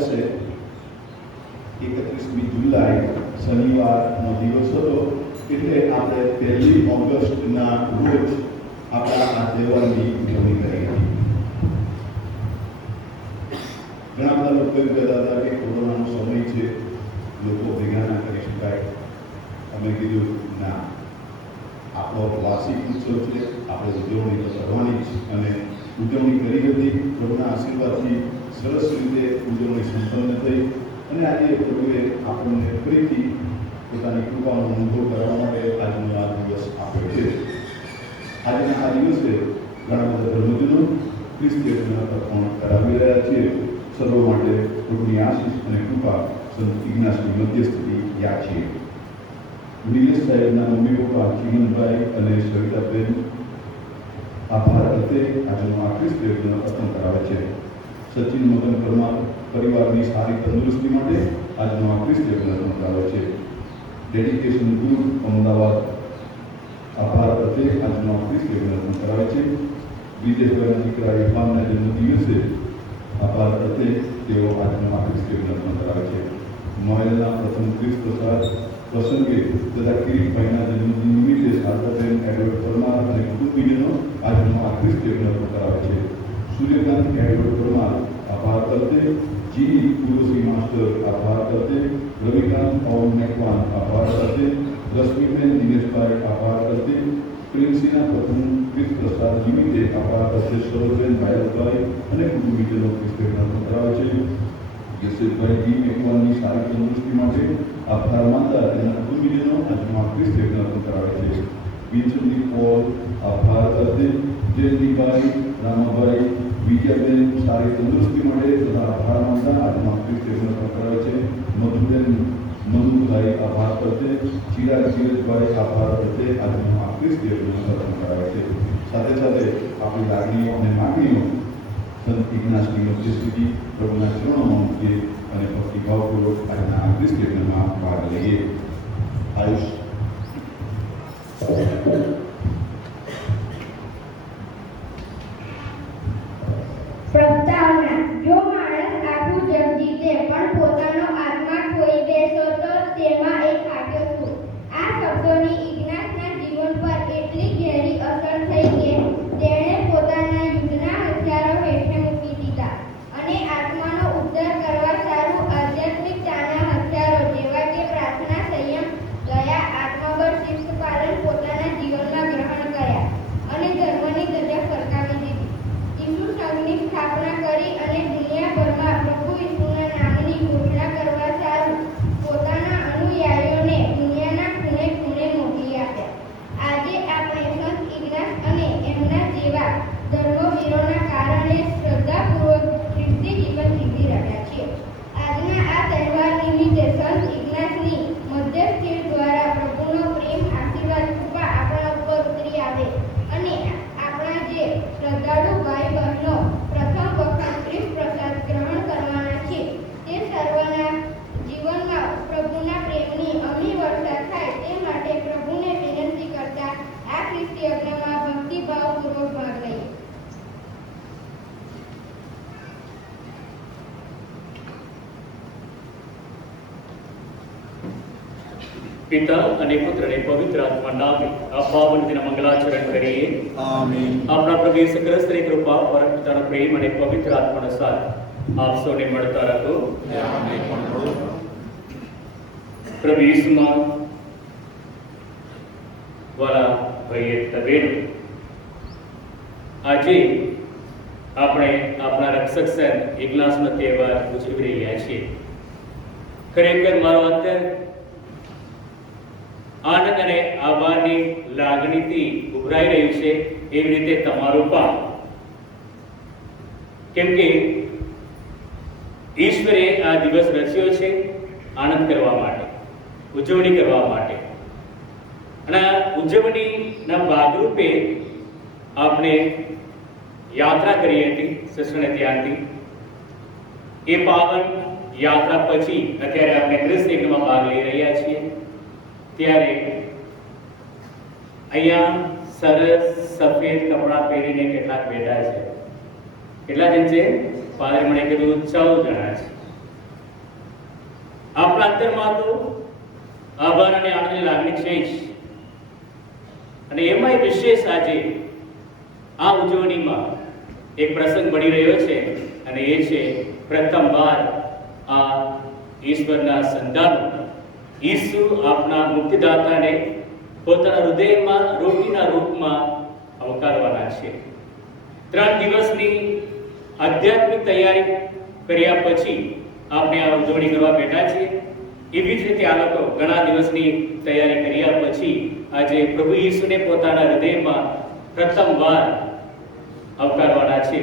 વર્ષે 31મી જુલાઈ શનિવારનો દિવસ હતો, એટલે આપણે 1 ઓગસ્ટના રોજ આપણા આ તહેવારની ઉજવણી કરી હતી. ઘણા બધા લોકો એમ કહેતા હતા કે કોરોનાનો સમય છે, લોકો ભેગા ના કરી શકાય. અમે કીધું ના, આપણો વાર્ષિક ઉત્સવ છે, આપણે ઉજવણી તો કરવાની જ, અને ઉજવણી કરી હતી. પ્રભુના આશીર્વાદથી સરસ રીતે ઉજવણી સંપન્ન થઈ, અને આજે પ્રભુએ આપણને ફરીથી પોતાની કૃપાનો અનુભવ કરવા માટે આજનો આ દિવસ આપ્યો છે. આજના આ દિવસે ઘણા બધા ધર્મજનો ખ્રિસ્તી અર્પણ કરાવી રહ્યા છીએ. સર્વ માટે પ્રભુની આશીષ અને કૃપા સંત ઇગ્નાસની મધ્યસ્થથી યાદ છીએ. નિલેશ સાહેબના મમ્મી પપ્પા ચીમનભાઈ અને સવિતાબેન આભાર અર્થે આજનો આ ખ્રિસ્તી અર્પણ કરાવે છે. સચિન મગન પરમાર પરિવારની સારી તંદુરસ્તી માટે આજનો આ ખ્રિસ્તી અર્પણ કરાવે છે. ડેડિકેશન ગ્રુપ અમદાવાદ આભાર અર્થે આજનો આ ખ્રિસ્તી અર્પણ કરાવે છે. વિજયભાઈના દીકરા ઇરફાનના જન્મદિવસે આભાર અર્થે તેઓ આજનો આ ખ્રિસ્તી અર્પણ કરાવે છે. મહેલના પ્રથમ ક્રિસ પ્રસાદ પ્રસંગે તથા કિરીટભાઈના જન્મદિન નિમિત્તે શારદાબેન એડવર્ડ પરમાર અને કુટુંબીજનો આજનો આ ખ્રિસ્તી અર્પણ કરાવે છે. સૂર્યકાંત એડવર્ડ પરમાર આભાર અર્થે, જી પુરુષી માસ્ટર આભાર અર્થે, રવિકાંત પવન મેકવાન આભાર અર્થે, રશ્મિબેન દિનેશભાઈ આભાર અર્થે, પ્રિન્સીના પ્રથમ ક્રિસ પ્રસાદ નિમિત્તે આભાર અર્થે સરોજબેન ભાયલભાઈ અને કુટુંબીજનો ખ્રિસ્તી અર્પણ કરાવે છે. યશોદભાઈ જી મેકવાનની સારી તંદુરસ્તી માટે આભાર માનતા તેના કુટુંબીજનો આજનો આ ખ્રિસ્તી અર્પણ કરાવે છે. વિંસનદી પોલ આભાર અર્થે, જયંતિભાઈ રામાભાઈ વિજયાબેન સારી તંદુરસ્તી માટે તથા આભાર માનતા આજનો આ ખ્રિસ્તી અર્પણ કરાવે છે. મધુબેન મધુભાઈ આભાર અર્થે, ચિરાગ ધીરજભાઈ આભાર અર્થે આજનો આ ખ્રિસ્તી અર્પણ કરાવે છે. સાથે સાથે આપણી લાગણીઓ અને માગણીઓ સંત ઇગ્નાસની મધ્યસ્થી પ્રભુના ચરણોમાં મૂકીએ અને ભક્તિભાવપૂર્વક આજના આ ખ્રિસ્તી અર્પણમાં ભાગ લઈએ. આયુષ પ્રસ્તાવના: જો માણસ આખું જગ જીતે પણ પોતાનો આત્મા ખોઈ બેસો તો તેમાં એ ખાટ્યો શું? આ શબ્દોની ઇગ્નાસના જીવન પર એટલી ઘેરી અસર થઈ કે તેણે પોતાના યુદ્ધના હથિયારો હેઠે મૂકી દીધા અને આત્માનો ઉદ્ધાર કરવા સારું આધ્યાત્મિકતાના હથિયારો જેવા કે પ્રાર્થના, સંયમ, દયા, આત્મબળ, શિસ્ત પાલન પોતાના જીવનમાં ગ્રહણ કર્યા અને ધર્મની ધજા ફરકાવી દીધી. ઈસુ સંઘની સ્થાપના કરી અને દુનિયાભરમાં પ્રભુ ઈસુના નામની ઘોષણા કરવા સારું પોતાના અનુયાયીઓને દુનિયાના ખૂણે ખૂણે મોકલી આપ્યા. આજે આપણે સંત ઇગ્નાસ અને એમના જેવા ધર્મવીરોના કારણે શ્રદ્ધાપૂર્વક ખ્રિસ્તી જીવન જીવી રહ્યા છીએ. આજના આ તહેવાર નિમિત્તે સંત ઇગ્નાસની મધ્યસ્થી દ્વારા પ્રભુનો પ્રેમ, આશીર્વાદ, કૃપા આપણા ઉપર ઉતરી આવે અને આપણા જે શ્રદ્ધાળુ ભાઈ બહેનો પ્રથમ વખત ક્રિસ પ્રસાદ ગ્રહણ કરવાના છે તે સર્વના જીવનમાં પ્રભુના પ્રેમની અમી વર્ષા થાય તે માટે પ્રભુને વિનંતી કરતા આ ખ્રિસ્તી યજ્ઞમાં ભક્તિભાવપૂર્વક ભાગ લઈએ. પિતા અને પુત્ર અને પવિત્ર આત્મા નામે આ પાવન દિન મંગલાચરણ કરીએ. આમીન. આપણા પ્રભુ ઈસુ ખ્રિસ્તની કૃપા, પરમ પિતાનો પ્રેમ અને પવિત્ર આત્માનો સાથ આપ સૌને મળતા રહો. પ્રભુ ઈસુમાં વાલા ભાઈ બહેનો, આજે આપણે આપણા રક્ષક સંત ઇગ્નાસનો તહેવાર ઉજવી રહ્યા છીએ. ખરેખર મારો અત્યંત આનંદ અને આભારની લાગણીથી ઉભરાઈ રહ્યું છે, એવી રીતે તમારું પણ. કેમ કે ઈશ્વરે આ દિવસ રચ્યો છે આનંદ કરવા માટે, ઉજવણી કરવા માટે. અને આ ઉજવણીના ભાગરૂપે આપણે યાત્રા કરી હતી સસણ ત્યાંથી. એ પાવન યાત્રા પછી અત્યારે આપણે ખ્રિસ્તી યજ્ઞમાં ભાગ લઈ રહ્યા છીએ. ત્યારે અહીંયા સરસ સફેદ કપડાં પહેરીને કેટલાક બેઠા છે. કેટલા જણ છે? ફાધર મને કીધું 14 જણા છે. આપણા અંતરમાં તો આભાર અને આનંદની લાગણી છે જ. અને એમાંય વિશેષ આજે આ ઉજવણીમાં એક પ્રસંગ બની રહ્યો છે, અને એ છે પ્રથમવાર આ ઈશ્વરના સંતાનો ઈસુ આપણા મુક્તિદાતાને પોતાના હૃદયમાં રોટીના રૂપમાં આવકારવાના છે. 3 દિવસની આધ્યાત્મિક તૈયારી કર્યા પછી આપણે આ ઉજવણી કરવા બેઠા છીએ. એવી જ રીતે આ લોકો ઘણા દિવસની તૈયારી કર્યા પછી આજે પ્રભુ ઈસુને પોતાના હૃદયમાં પ્રથમવાર આવકારવાના છે.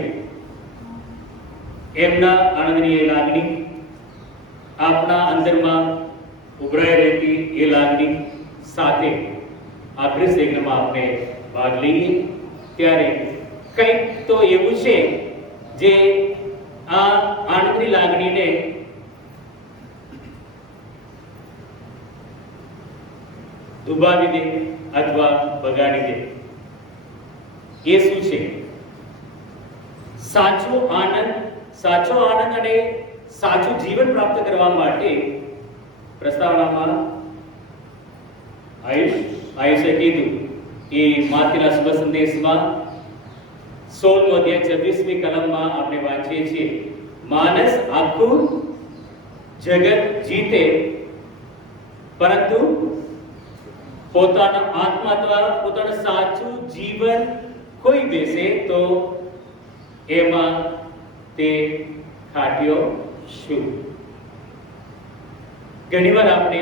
એમના આનંદની એ લાગણી, આપણા અંદરમાં ઉભરાઈ રહેતી એ લાગણી સાથે આ ખ્રિસ્ત યજ્ઞમાં આપણે ભાગ લઈએ ત્યારે કંઈક તો એવું છે જે આ આનંદની લાગણીને દુભાવી દે અથવા બગાડી દે. એ શું છે? સાચો આનંદ અને સાચું જીવન પ્રાપ્ત કરવા માટે પ્રસ્તાવનામાં આયુષે કીધું એ માથેના શુભ સંદેશમાં 16મો અધ્યાય 26મી કલમમાં આપણે વાંચીએ છીએ, માણસ આખું જગત જીતે પરંતુ પોતાના આત્મા દ્વારા પોતાનું સાચું જીવન ખોઈ બેસે તો એમાં તે ખાટ્યો શું? ઘણીવાર આપણે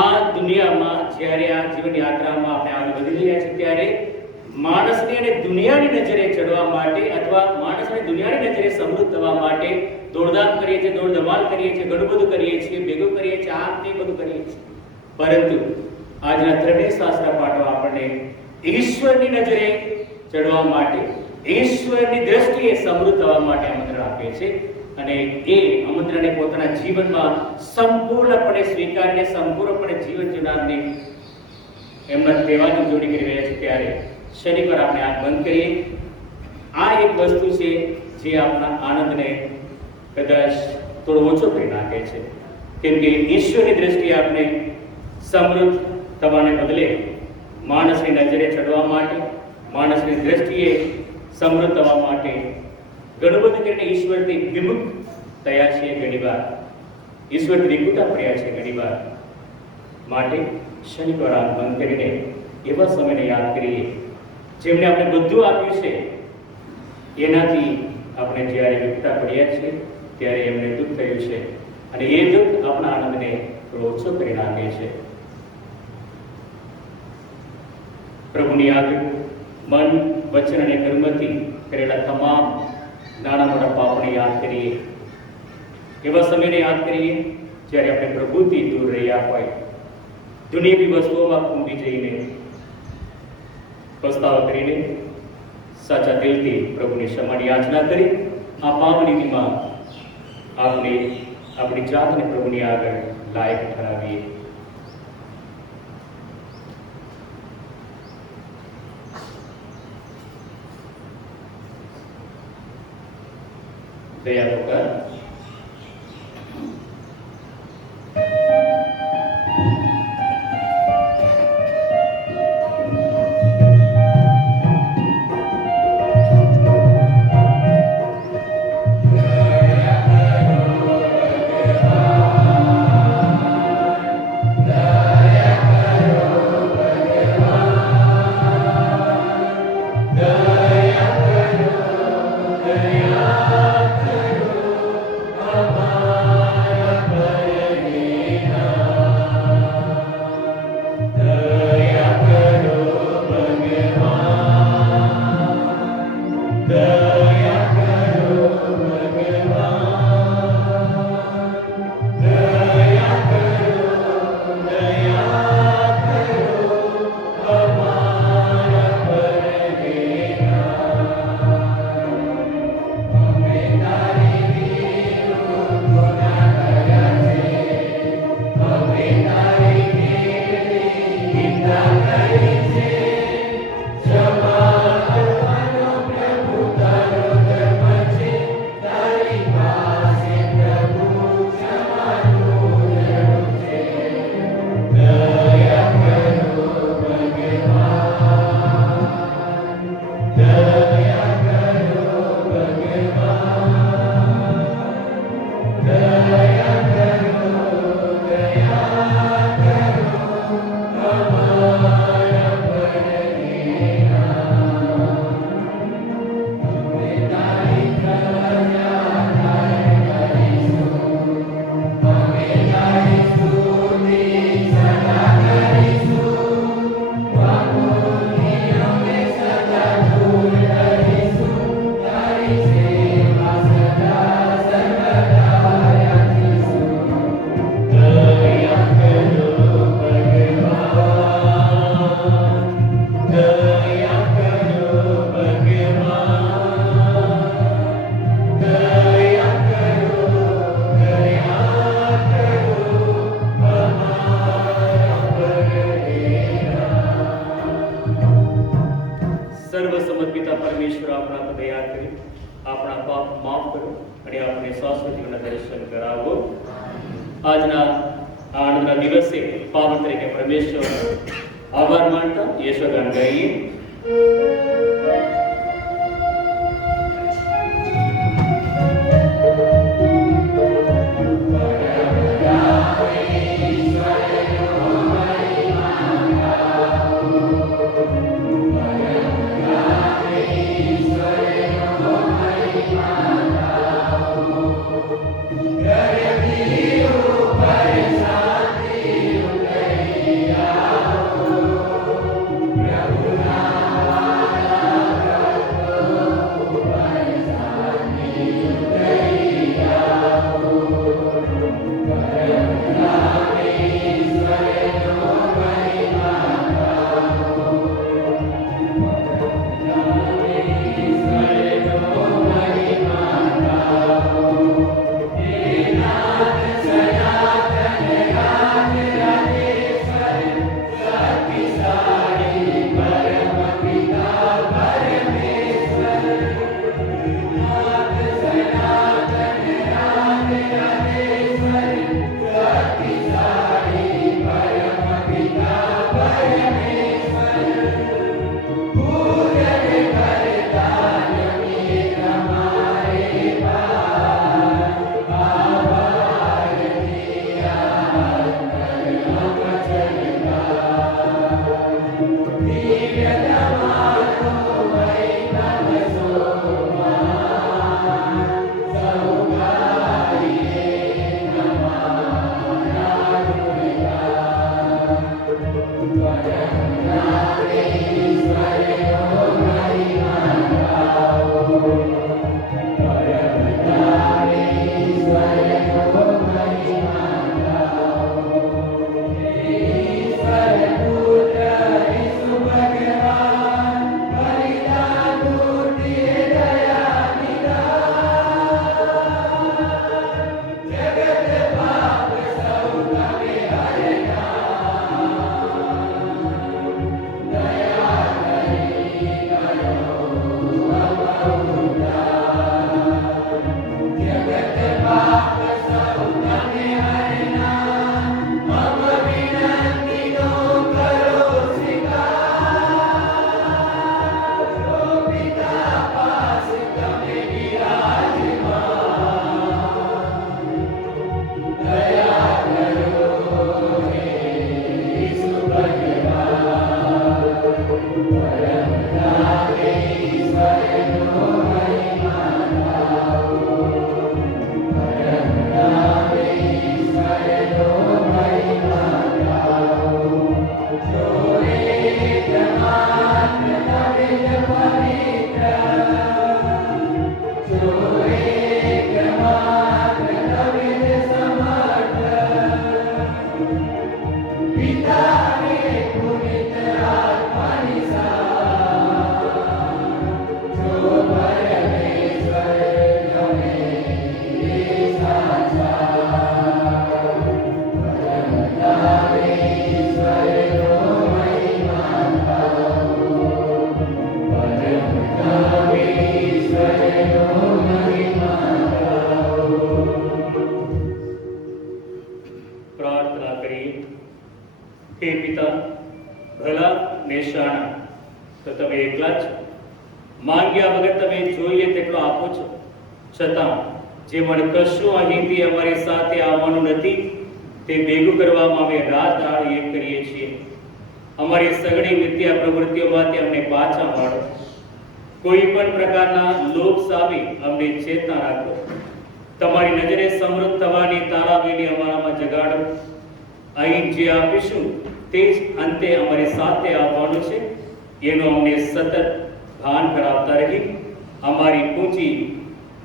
આ દુનિયામાં જ્યારે આ જીવન યાત્રામાં આપણે આગળ વધી રહ્યા છીએ ત્યારે માણસની અને દુનિયાની નજરે ચડવા માટે અથવા માણસ અને દુનિયાની નજરે સમૃદ્ધ થવા માટે દોડધામ કરીએ છીએ, દોડ ધમાલ કરીએ છીએ, ઘણું બધું કરીએ છીએ, ભેગું કરીએ છીએ, આ તે બધું કરીએ છીએ. પરંતુ આજના ત્રણેય શાસ્ત્ર પાઠો આપણને ઈશ્વરની નજરે ચડવા માટે, ઈશ્વરની દ્રષ્ટિએ સમૃદ્ધ થવા માટે આમંત્રણ આપે છે. અને એ આમંત્રણને પોતાના જીવનમાં સંપૂર્ણપણે સ્વીકારીને સંપૂર્ણપણે જીવન જીવનારની એમના તહેવારની ઉજવણી કરી રહ્યા છે ત્યારે શનિવાર આપણે આંખ બંધ કરીએ. આ એક વસ્તુ છે જે આપણા આનંદને કદાચ થોડો ઓછો કરી નાખે છે, કેમ કે ઈશ્વરની દ્રષ્ટિએ આપણે સમૃદ્ધ થવાને બદલે માણસની નજરે ચડવા માટે, માણસની દ્રષ્ટિએ સમૃદ્ધ થવા માટે ઘણું બધું કરીને ઈશ્વરથી વિમુખ થયા છીએ. ઘણીવાર ઈશ્વરથી વિમુખતા પડ્યા છે ઘણીવાર. માટે શનિવાર આંખ બંધ કરીને એવા સમયને યાદ કરીએ જેમણે આપણે બધું આપ્યું છે, એનાથી આપણે જ્યારે વિમુખતા પડ્યા છીએ ત્યારે એમને દુઃખ થયું છે અને એ દુઃખ આપણા આનંદને થોડો ઓછો કરી નાખે છે. પ્રભુની આગળ મન, વચન અને કર્મથી કરેલા તમામ નાના મોટા પાપને યાદ કરીએ. એવા સમયને યાદ કરીએ જ્યારે આપણે પ્રભુથી દૂર રહ્યા હોય, દુનિયાવી વસ્તુઓમાં કૂદી જઈને પસ્તાવો કરીને સાચા દિલથી પ્રભુની ક્ષમાની યાચના કરી આ પાવનીતિમાં આપણે આપણી જાતને પ્રભુની આગળ લાયક ઠરાવીએ. દયા કર. શાશ્વતીઓના દર્શન કરાવો. આજના આનંદના દિવસે પાવન તરીકે પરમેશ્વર આભાર માનતા યશોગાન ગાઈએ. હે પિતા, ભલા નિશાણા તો તમે એકલા જ છો. માંગ્યા વગર તમે જોઈએ તેટલો આપો છો. છતાં જે મને કશું અહીંથી અમારી સાથે આવવાનું નથી તે ભેગું કરવામાં અમે રાત દાળ એક કરીએ છીએ. અમારી સઘળી વિદ્યા પ્રવૃત્તિઓમાંથી અમને પાછા વાળો. કોઈ પણ પ્રકારના લોભ સામે અમને ચેતના રાખો. તમારી નજરે સમૃદ્ધ થવાની તારાવેલી અમારામાં જગાડો. અહીં જે આપીશું તે જ અંતે અમારી સાથે આવવાનું છે એનું અમને સતત ભાન કરાવતા રહી અમારી પૂંજી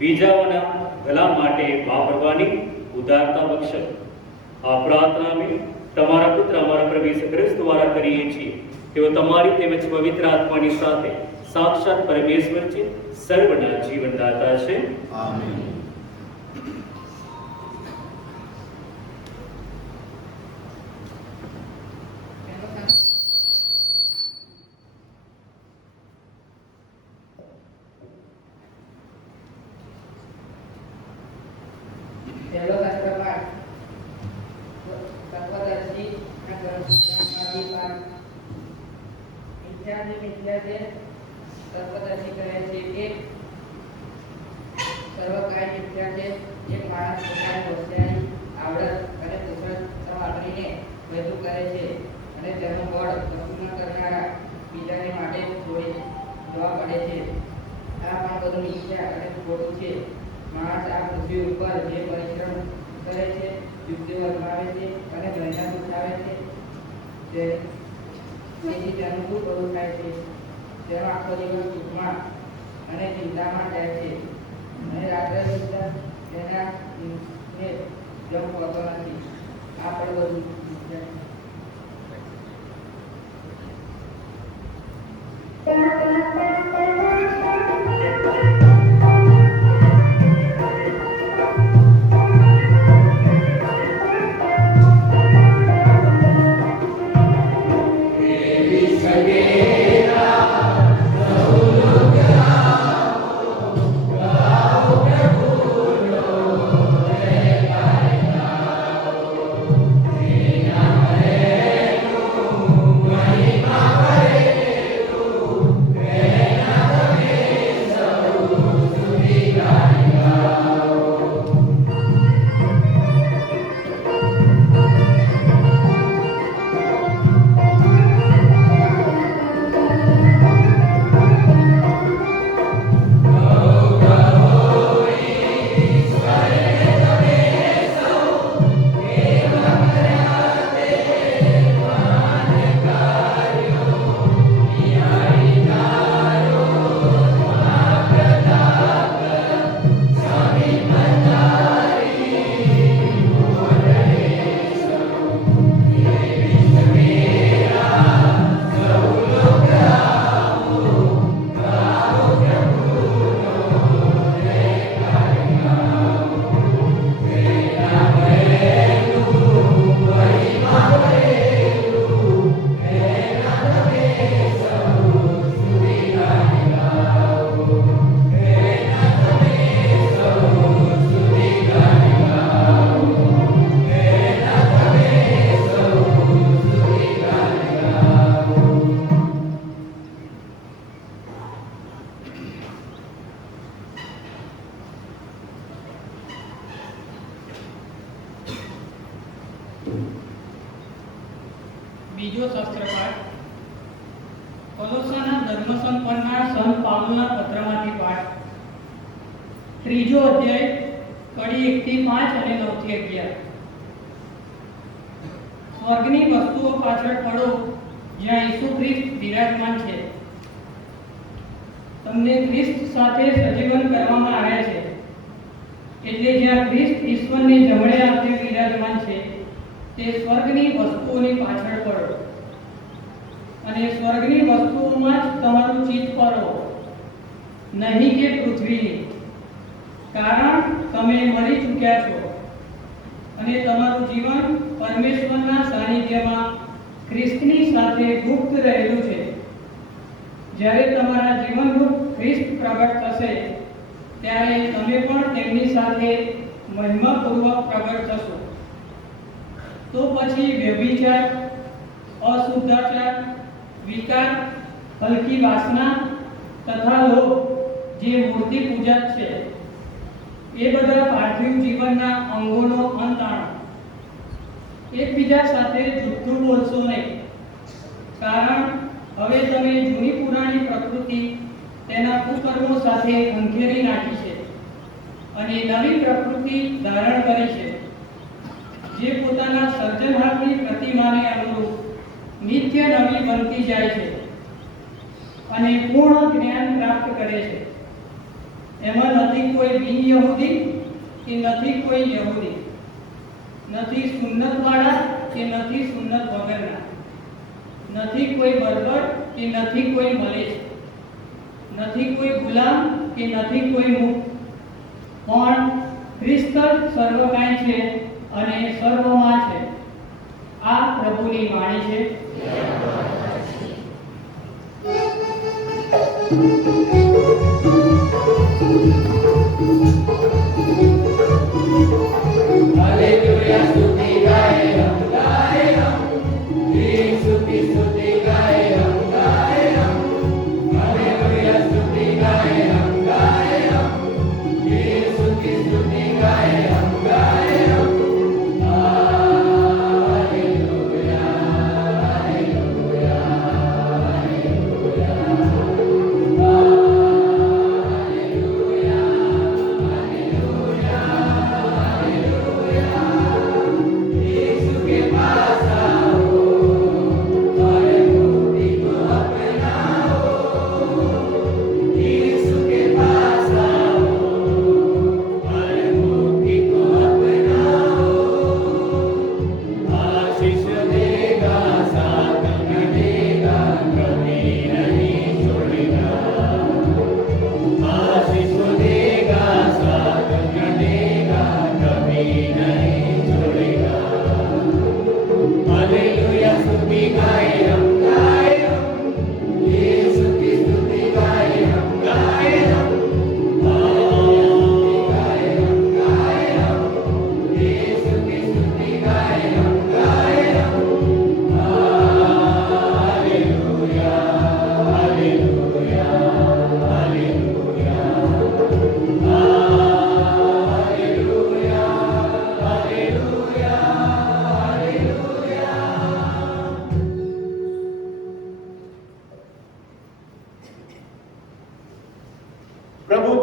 બીજાઓના ભલા માટે વાપરવાની ઉદારતા બક્ષો. આ પ્રાર્થના અમે તમારા પુત્ર અમારા પ્રભુ ઈસુ ખ્રિસ્ત દ્વારા કરીએ છીએ. તેઓ તમારી તેમજ પવિત્ર આત્માની સાથે સાક્ષાત પરમેશ્વર છે, સર્વના જીવનદાતા છે. આમીન. વિદ્યાર્થી તત્વદર્શી કહે છે કે સર્વકાય મિથ્યા છે. એક માણસ પોતાની હોશિયારી, આવડત અને કુશળતા વાપરીને બધું કરે છે અને તેનો બળ વસૂલ કરનારા બીજાને માટે છોડી જવા પડે છે. આ પણ બધું મિથ્યા અને ખોટું છે. માણસ આ પૃથ્વી ઉપર જે પરિશ્રમ કરે છે, યુક્તિઓ અજમાવે છે અને જ્ઞાન ઉઠાવે છે, તેથી તેનું શું કરવું થાય છે? તેનો આખો દિવસ સુખમાં અને ચિંતામાં જાય છે અને રાત્રે સુધા તેના જમ હોતો નથી. આ પણ બધું મિથ્યા બીજો શાસ્ત્રપાઠ કોલોસાના ધર્મસંપન્ના સંત પાઉલના પત્રમાંથી પાઠ. ત્રીજો અધ્યાય કડી 1 થી 5 અને 9 થી 11. સ્વર્ગની વસ્તુઓ પાછળ પડો જ્યાં ઈસુ ખ્રિસ્ત બિરાજમાન છે. તમને ખ્રિસ્ત સાથે સજીવન કરવામાં આવ્યા છે. એટલે જ્યાં ખ્રિસ્ત ઈશ્વરની જમણે હાથે બિરાજમાન છે તે સ્વર્ગની વસ્તુઓની પાછળ પડો અને સ્વર્ગની વસ્તુઓમાં જ તમારું ચિત્ત કરો, નહીં કે પૃથ્વીની. કારણ તમે મરી ચૂક્યા છો અને તમારું જીવન પરમેશ્વરના સાનિધ્યમાં ખ્રિસ્તની સાથે ગુપ્ત રહેલું છે. જ્યારે તમારા જીવનરૂપ ખ્રિસ્ત પ્રગટ થશે ત્યારે તમે પણ તેમની સાથે મહિમાપૂર્વક પ્રગટ થશો. તો પછી વ્યભિચાર, અશુદ્ધાચાર, વિકાર, હલકી વાસના તથા લોભ જે મૂર્તિ પૂજા છે એ બધા પાર્થિવ જીવનના અંગોનો અંત આણો. એકબીજા સાથે જૂઠું બોલશો નહીં, કારણ હવે તમે જૂની પુરાણી પ્રકૃતિ તેના કુકર્મો સાથે ખંખેરી નાખી છે અને નવી પ્રકૃતિ ધારણ કરી છે, જે પોતાના સર્જનહારની પ્રતિમાને અનુરૂપ નિત્ય નવી બનતી જાય છે અને પૂર્ણ જ્ઞાન પ્રાપ્ત કરે છે. એમાં નથી કોઈ બિન યહૂદી કે નથી કોઈ યહૂદી, નથી સુન્નતવાળા કે નથી સુન્નત વગરના, નથી કોઈ બર્બર કે નથી કોઈ મલેચ્છ, નથી કોઈ ગુલામ કે નથી કોઈ મુક્ત, પણ ખ્રિસ્ત સર્વ કાંઈ છે અને સર્વમાં છે. આ પ્રભુની વાણી છે. Hallelujah, Stuti Gaye Ram, King Stuti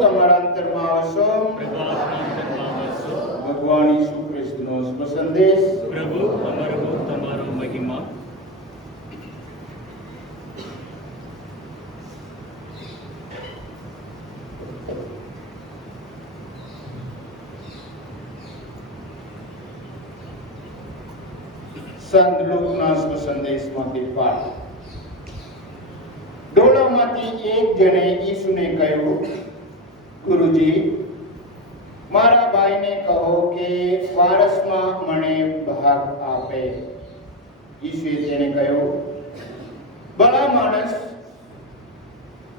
અમારા અંતરમાં આવશો. પ્રભુ આપણા અંતરમાં વસો. ભગવાન ઈસુ ખ્રિસ્તનો શુભ સંદેશ. પ્રભુ અમારો તમારો મહિમા. સંત લુકના શુભ સંદેશમાંથી પાઠ. ડોળામાંથી એક જણે ઈસુને કહ્યું, ગુરુજી, મારા ભાઈને કહો કે વારસમાં મને ભાગ આપે. ઈસુએ તેને કહ્યું, ભલા માણસ,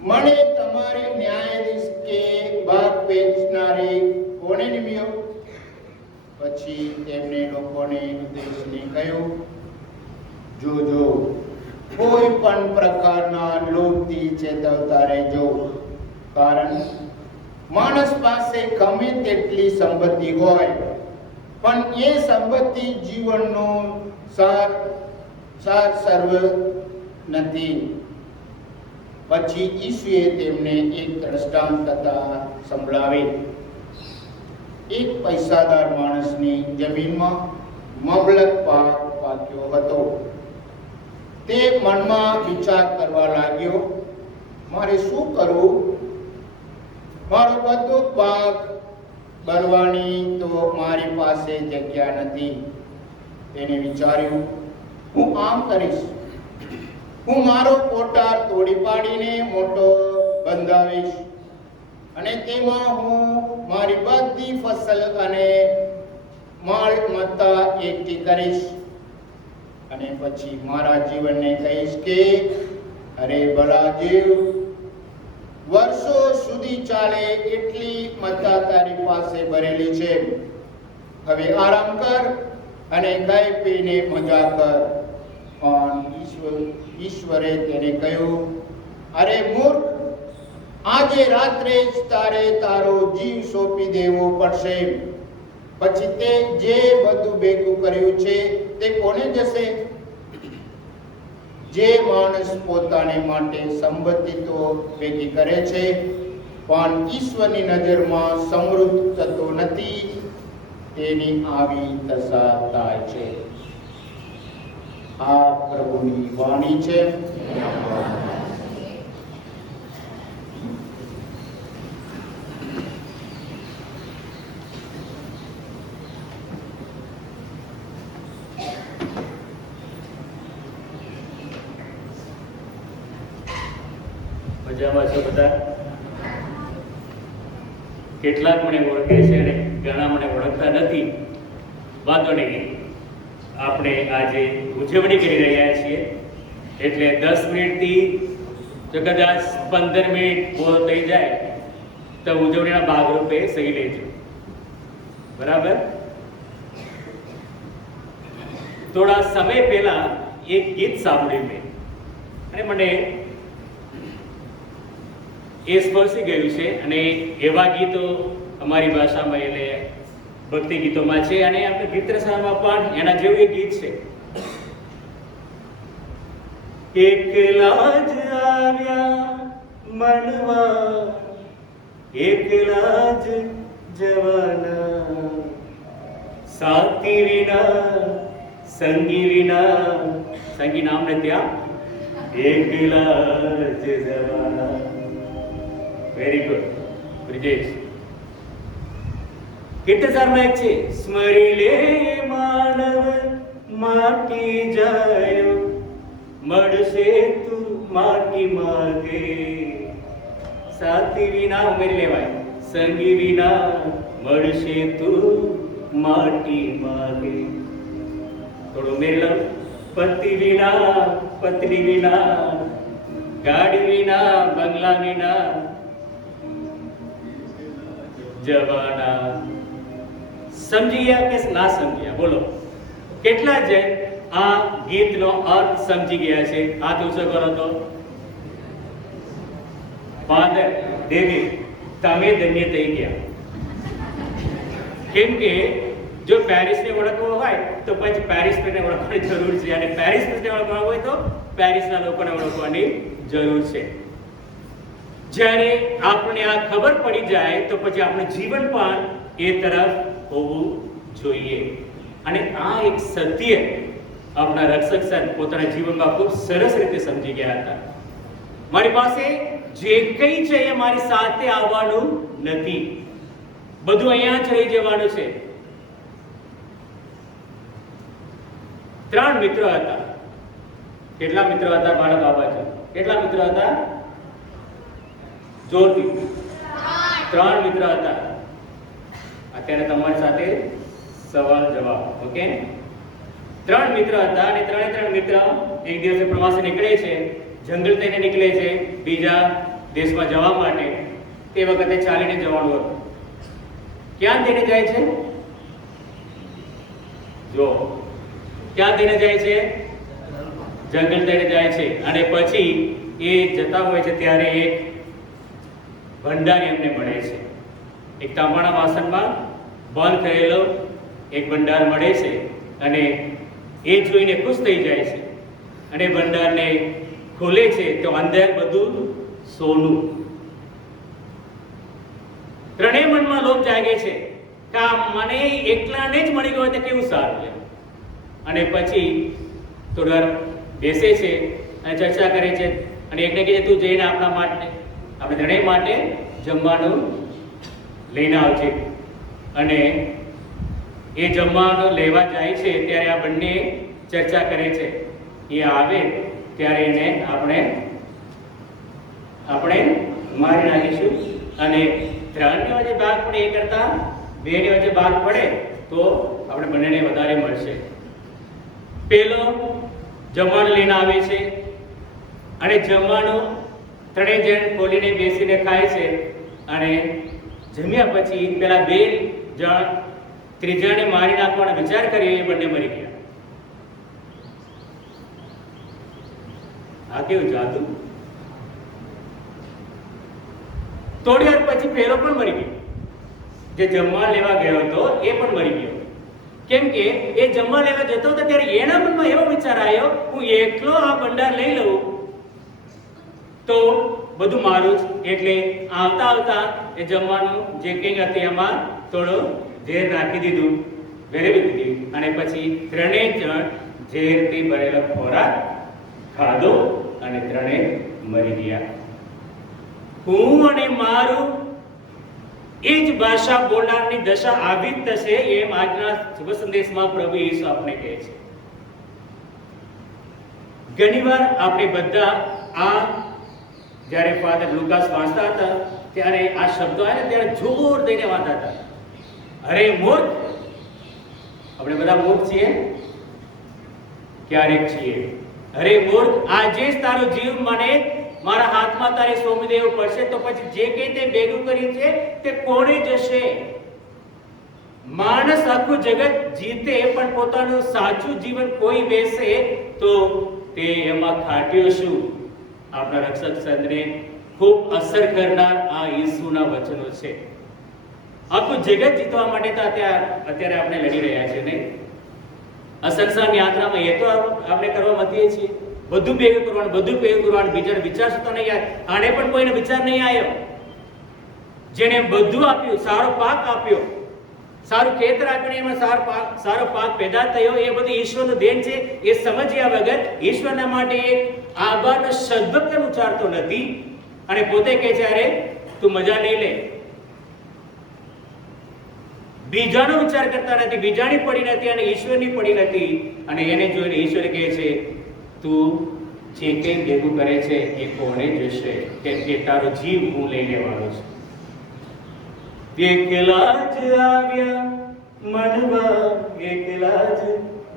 મને તમારી ન્યાયાધીશ કે ભાગ વેચનારે કોને નિમ્યો? પછી તેમણે લોકોને ઉદ્દેશીને કહ્યું, જોજો, કોઈ પણ પ્રકારના લોભથી ચેતવતા રહેજો, કારણ માણસ પાસે ગમે તેટલી સંપત્તિ હોય, પણ એ સંપત્તિ જીવનનો સાર સર્વ નથી. પછી ઈસુએ તેમને એક દ્રષ્ટાંત કથા સંભળાવી. એક પૈસાદાર માણસની જમીનમાં મબલક પાક પાક્યો હતો. તે મનમાં વિચાર કરવા લાગ્યો, મારે શું કરવું? મારો બધો પાક ભરવાની તો મારી પાસે જગ્યા નથી. તેને વિચાર્યું, હું આમ કરીશ, હું મારો કોટાર તોડી પાડીને મોટો બંધાવીશ અને તેમાં હું મારી બધી ફસલ અને માલ મત્તા એકઠી કરીશ અને પછી મારા જીવનને કહીશ કે અરે ભલા જીવ, વર્ષો સુધી ચાલે એટલી મત્તા તારી પાસે ભરેલી છે. હવે આરામ કર અને ખાઈ પીને મજા કર. પણ ઈશ્વરે તેને કહ્યું, અરે મૂર્ખ, આજે રાત્રે જ તારે તારો જીવ સોંપી દેવો પડશે. પછી તે જે બધું ભેગું કર્યું છે તે કોને જશે? જે માણસ પોતાને માટે સંપત્તિ તો ભેગી કરે છે, પણ ઈશ્વરની નજરમાં સમૃદ્ધ થતો નથી, તેની આવી દશા થાય છે. આ પ્રભુની વાણી છે. મજામાં છો બધા? કેટલાક મને ઓળખે છે અને ઘણા મને ઓળખતા નથી. વાંધો નહીં, આપણે આજે ઉજવણી કરી રહ્યા છીએ, એટલે 10 મિનિટથી જો કદાચ 15 મિનિટ પૂરો થઈ જાય તો ઉજવણીના ભાગરૂપે સહી લેજો, બરાબર? થોડા સમય પહેલા એક ગીત સાંભળ્યું મેં અને મને એ સ્પર્શી ગયું છે. અને એવા ગીતો અમારી ભાષામાં એટલે ભક્તિ ગીતોમાં છે અને આપણે ગીત રચનામાં પણ એના જેવું એક ગીત છે. એકલા જ આવ્યા મનવા, એકલા જ જવાના, સાથી વિના સંગી વિના, સંગી નામ ને ત્યાં, એકલા જ જવાના. Very good Brijesh. કીર્તનસારમાં એક છે, સ્મરી લે માનવ માટી જાયો, મળશે તું માટી માગે, સાથી વિના ઉમેરી લેવાય, સંગી વિના મળશે તું માટી માગે. થોડું ઉમેરી લઉં, પતિ વિના પત્ની વિના, ગાડી વિના બંગલા વિના જવાના. સમજી ગયા કે ના સમજ્યા? બોલો, કેટલા જણ આ ગીતનો અર્થ સમજી ગયા છે? હાથ ઊંચો કરો તો. ફાધર ડેવિડ, તમે ધન્ય થઈ ગયા. કેમ કે જો પેરિસને ઓળખવો હોય તો પછી પેરિસને ઓળખવાની જરૂર છે, અને પેરિસને ઓળખવા હોય તો પેરિસના લોકોને ઓળખવાની જરૂર છે. જ્યારે આપણને આ ખબર પડી જાય તો પછી આપણું જીવન પણ એ તરફ હોવું જોઈએ. અને આ એક સત્ય આપણા રક્ષક સર પોતાના જીવનમાં ખૂબ સરસ રીતે સમજી ગયા હતા. મારી પાસે જે કંઈ છે એ મારી સાથે આવવાનું નથી, બધું અહીંયા જ રહી જવાનું છે. 3 મિત્રો હતા. કેટલા મિત્રો હતા બાળક બાબા? કેટલા મિત્રો હતા? જોરથી. 3 મિત્રો હતા. અત્યારે તમારી સાથે સવાલ જવાબ. ઓકે, 3 મિત્ર હતા અને 3 મિત્ર એક દિવસે પ્રવાસે નીકળે છે, જંગલ થઈને નીકળે છે બીજા દેશમાં જવા માટે. તે વખતે ચાલીને જવાનું હતું. ક્યાં થઈને જાય છે? જો ક્યાં થઈને જાય છે? જંગલ થઈને જાય છે. અને પછી એ જતા હોય છે ત્યારે એક ભંડાર એમને મળે છે. એક તાંબાના વાસણમાં બંધ થયેલો એક ભંડાર મળે છે અને એ જોઈને ખુશ થઈ જાય છે અને ભંડારને ખોલે છે તો અંદર બધું સોનું. ત્રણેય મનમાં લોભ જાગે છે કે આ મને એકલાને જ મળી ગયું તો કેવું સારું છે. અને પછી થોડી વાર બેસે છે અને ચર્ચા કરે છે અને એકને કહે છે તું જઈને આપણા માટે, આપણે ત્રણેય માટે જમવાનું લઈને આવજે. અને એ જમવાનું લેવા જાય છે ત્યારે આ બંને ચર્ચા કરે છે. એ આવે ત્યારે એને આપણે મારી નાખીશું અને 3ની વચ્ચે ભાગ પડે એ કરતા 2ની વચ્ચે ભાગ પડે તો આપણે બંનેને વધારે મળશે. પેલો જમવાનું લઈને આવે છે અને જમવાનું 3 જણ ખોલીને બેસીને ખાય છે અને જમ્યા પછી પેલા 2 જણ ત્રીજાને મારી નાખવાનો વિચાર કર્યો, એ બંને મરી ગયા. આ કેવું જાદુ! થોડી વાર પછી પેલો પણ મરી ગયો, જે જમવા લેવા ગયો હતો એ પણ મરી ગયો. કેમ કે એ જમવા લેવા જતો હતો ત્યારે એના મનમાં એવો વિચાર આવ્યો હું એકલો આ ભંડાર લઈ લઉં તો બધું મારું જ. એટલે આવતા આવતા એ જમવાનું જે કંઈ હતું એમાં થોડો ઝેર નાખી દીધું, વેરેવી દીધી અને પછી 3 જણ ઝેરથી ભરેલો ખોરાક ખાધો અને 3 મરી ગયા. હું અને મારું એ જ ભાષા બોલનારની દશા આવી જ થશે એમ આજના શુભ સંદેશમાં પ્રભુ ઈસુ આપણે કહે છે. ઘણીવાર આપણે બધા આ જ્યારે ફાધર લુકાસ વાંચતા હતા ત્યારે આ શબ્દો આવે ને ત્યારે જોર દઈને વાંચતા હતા. અરે મૂર્ખ! આપણે બધા મૂર્ખ છીએ, ક્યારેક છીએ. અરે મૂર્ખ, આજે જ તારો જીવ મને મારા હાથમાં તારે સોંપી દેવું પડશે તો પછી જે કંઈ તે ભેગું કર્યું છે તે કોણે જશે? માણસ આખું જગત જીતે પણ પોતાનું સાચું જીવન કોઈ બેસે તો તે એમાં ખાટ્યો શું? આપણા રક્ષક સંતને ખૂબ અસર કરનાર આ ઈસુના વચનો છે. આખું જગત જીતવા માટે તો અત્યારે આપણે લડી રહ્યા છીએ નહીં? આ સંસારની યાત્રામાં એ તો આપણે કરવા માંગીએ છીએ, બધું ભેગું કરવાનું, બીજાને વિચાર તો નહીં આવે. આને પણ કોઈને વિચાર નહીં આવ્યો. જેને બધું આપ્યું, સારો પાક આપ્યો, સારું ખેતર આપ્યું, એમાં સારો પાક પેદા થયો, એ બધું ઈશ્વરનું દેન છે. એ સમજ્યા વગર ઈશ્વરના માટે એક આભારનો શબ્દ પણ ઉચ્ચારતો નથી અને પોતે કહે છે અરે તું મજા નહીં લે. બીજાનો વિચાર કરતા નથી, બીજાની પડી નથી અને ઈશ્વરની પડી નથી. અને એને જોઈને ઈશ્વર કહે છે તું જે કંઈ ભેગું કરે છે એ કોને જશે? કેમ કે તારો જીવ હું લઈ લેવાનો છું. એકલા જ આવ્યા મનવા, એકલા જ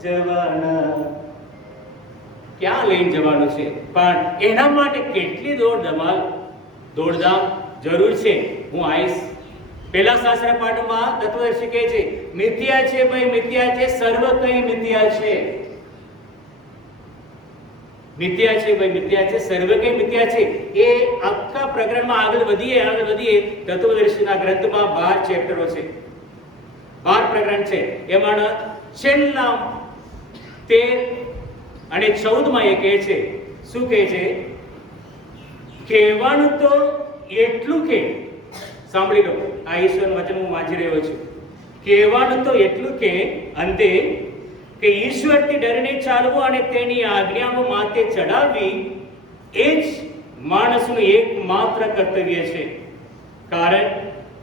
જવાના. ક્યાં લઈને જવાનું છે? પણ એના માટે કેટલી દોડધામ જરૂર છે. હું આવીશ. પહેલા શાસ્ત્ર પાઠમાં તત્વદર્શી કહે છે મિથ્યા છે ભાઈ, મિથ્યા છે, સર્વ કંઈ મિથ્યા છે. મિથ્યા છે ભાઈ, મિથ્યા છે, સર્વ કંઈ મિથ્યા છે. એ આખા પ્રકરણમાં આગળ વધીએ તત્વદર્શીના ગ્રંથમાં 12 ચેપ્ટરો છે, 12 પ્રકરણ છે. એમાંના છેલ્લા 13 અને 14 માં એ કહે છે, શું કહે છે? કહેવાનું તો એટલું કે, સાંભળી લો, આ ઈશ્વરનું વચન હું વાંચી રહ્યો છું. કહેવાનું તો એટલું કે અંતે કે ઈશ્વરથી ડરીને ચાલવું અને તેની આજ્ઞાઓ માથે ચડાવવી એ જ માણસનું એકમાત્ર કર્તવ્ય છે. કારણ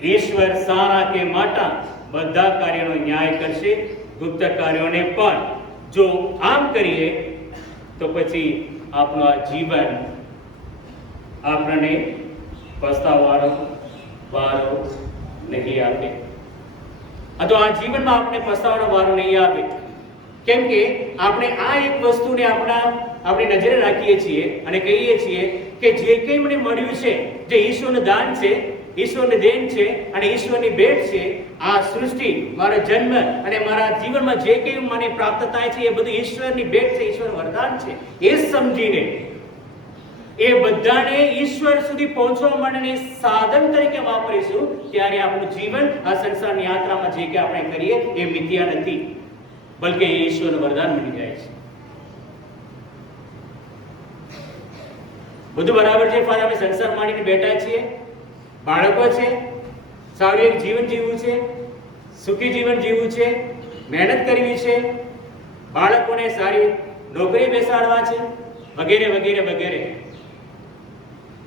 ઈશ્વર સારા કે માટા બધા કાર્યોનો ન્યાય કરશે, ગુપ્ત કાર્યોને પણ. જો આમ કરીએ તો પછી આપણું આ જીવન આપણને પસ્તાવાનો વારો નહીં આપે. તો આ જીવનમાં આપણે પસ્તાવાનો વારો નહીં આપે. કેમ કે આપણે આ એક વસ્તુને આપણી નજરે રાખીએ છીએ અને કહીએ છીએ કે જે કંઈ મને મળ્યું છે, જે ઈશ્વરનું દાન છે, ઈશ્વરની દેન છે અને ઈશ્વરની ભેટ છે, આ સૃષ્ટિ, મારો જન્મ અને મારા જીવનમાં જે કંઈ મને પ્રાપ્ત થાય છે એ બધું ઈશ્વરની ભેટ છે, ઈશ્વરનું વરદાન છે. એ સમજીને એ બધાને ઈશ્વર સુધી પહોંચવા માટેની સાધન તરીકે વાપરીશું, ત્યારે આપણું જીવન આ સંસારની યાત્રામાં જે કે આપણે કરીએ એ મિથ્યા નથી, બલકે એ ઈશ્વરનું વરદાન બની જાય છે. બધું બરાબર છે ફાધર, આપણે સંસાર માંડીને બેઠા છીએ, બાળકો છે, સારું એક જીવન જીવવું છે, સુખી જીવન જીવવું છે, મહેનત કરવી છે, બાળકોને સારી નોકરી બેસાડવા છે, વગેરે વગેરે વગેરે.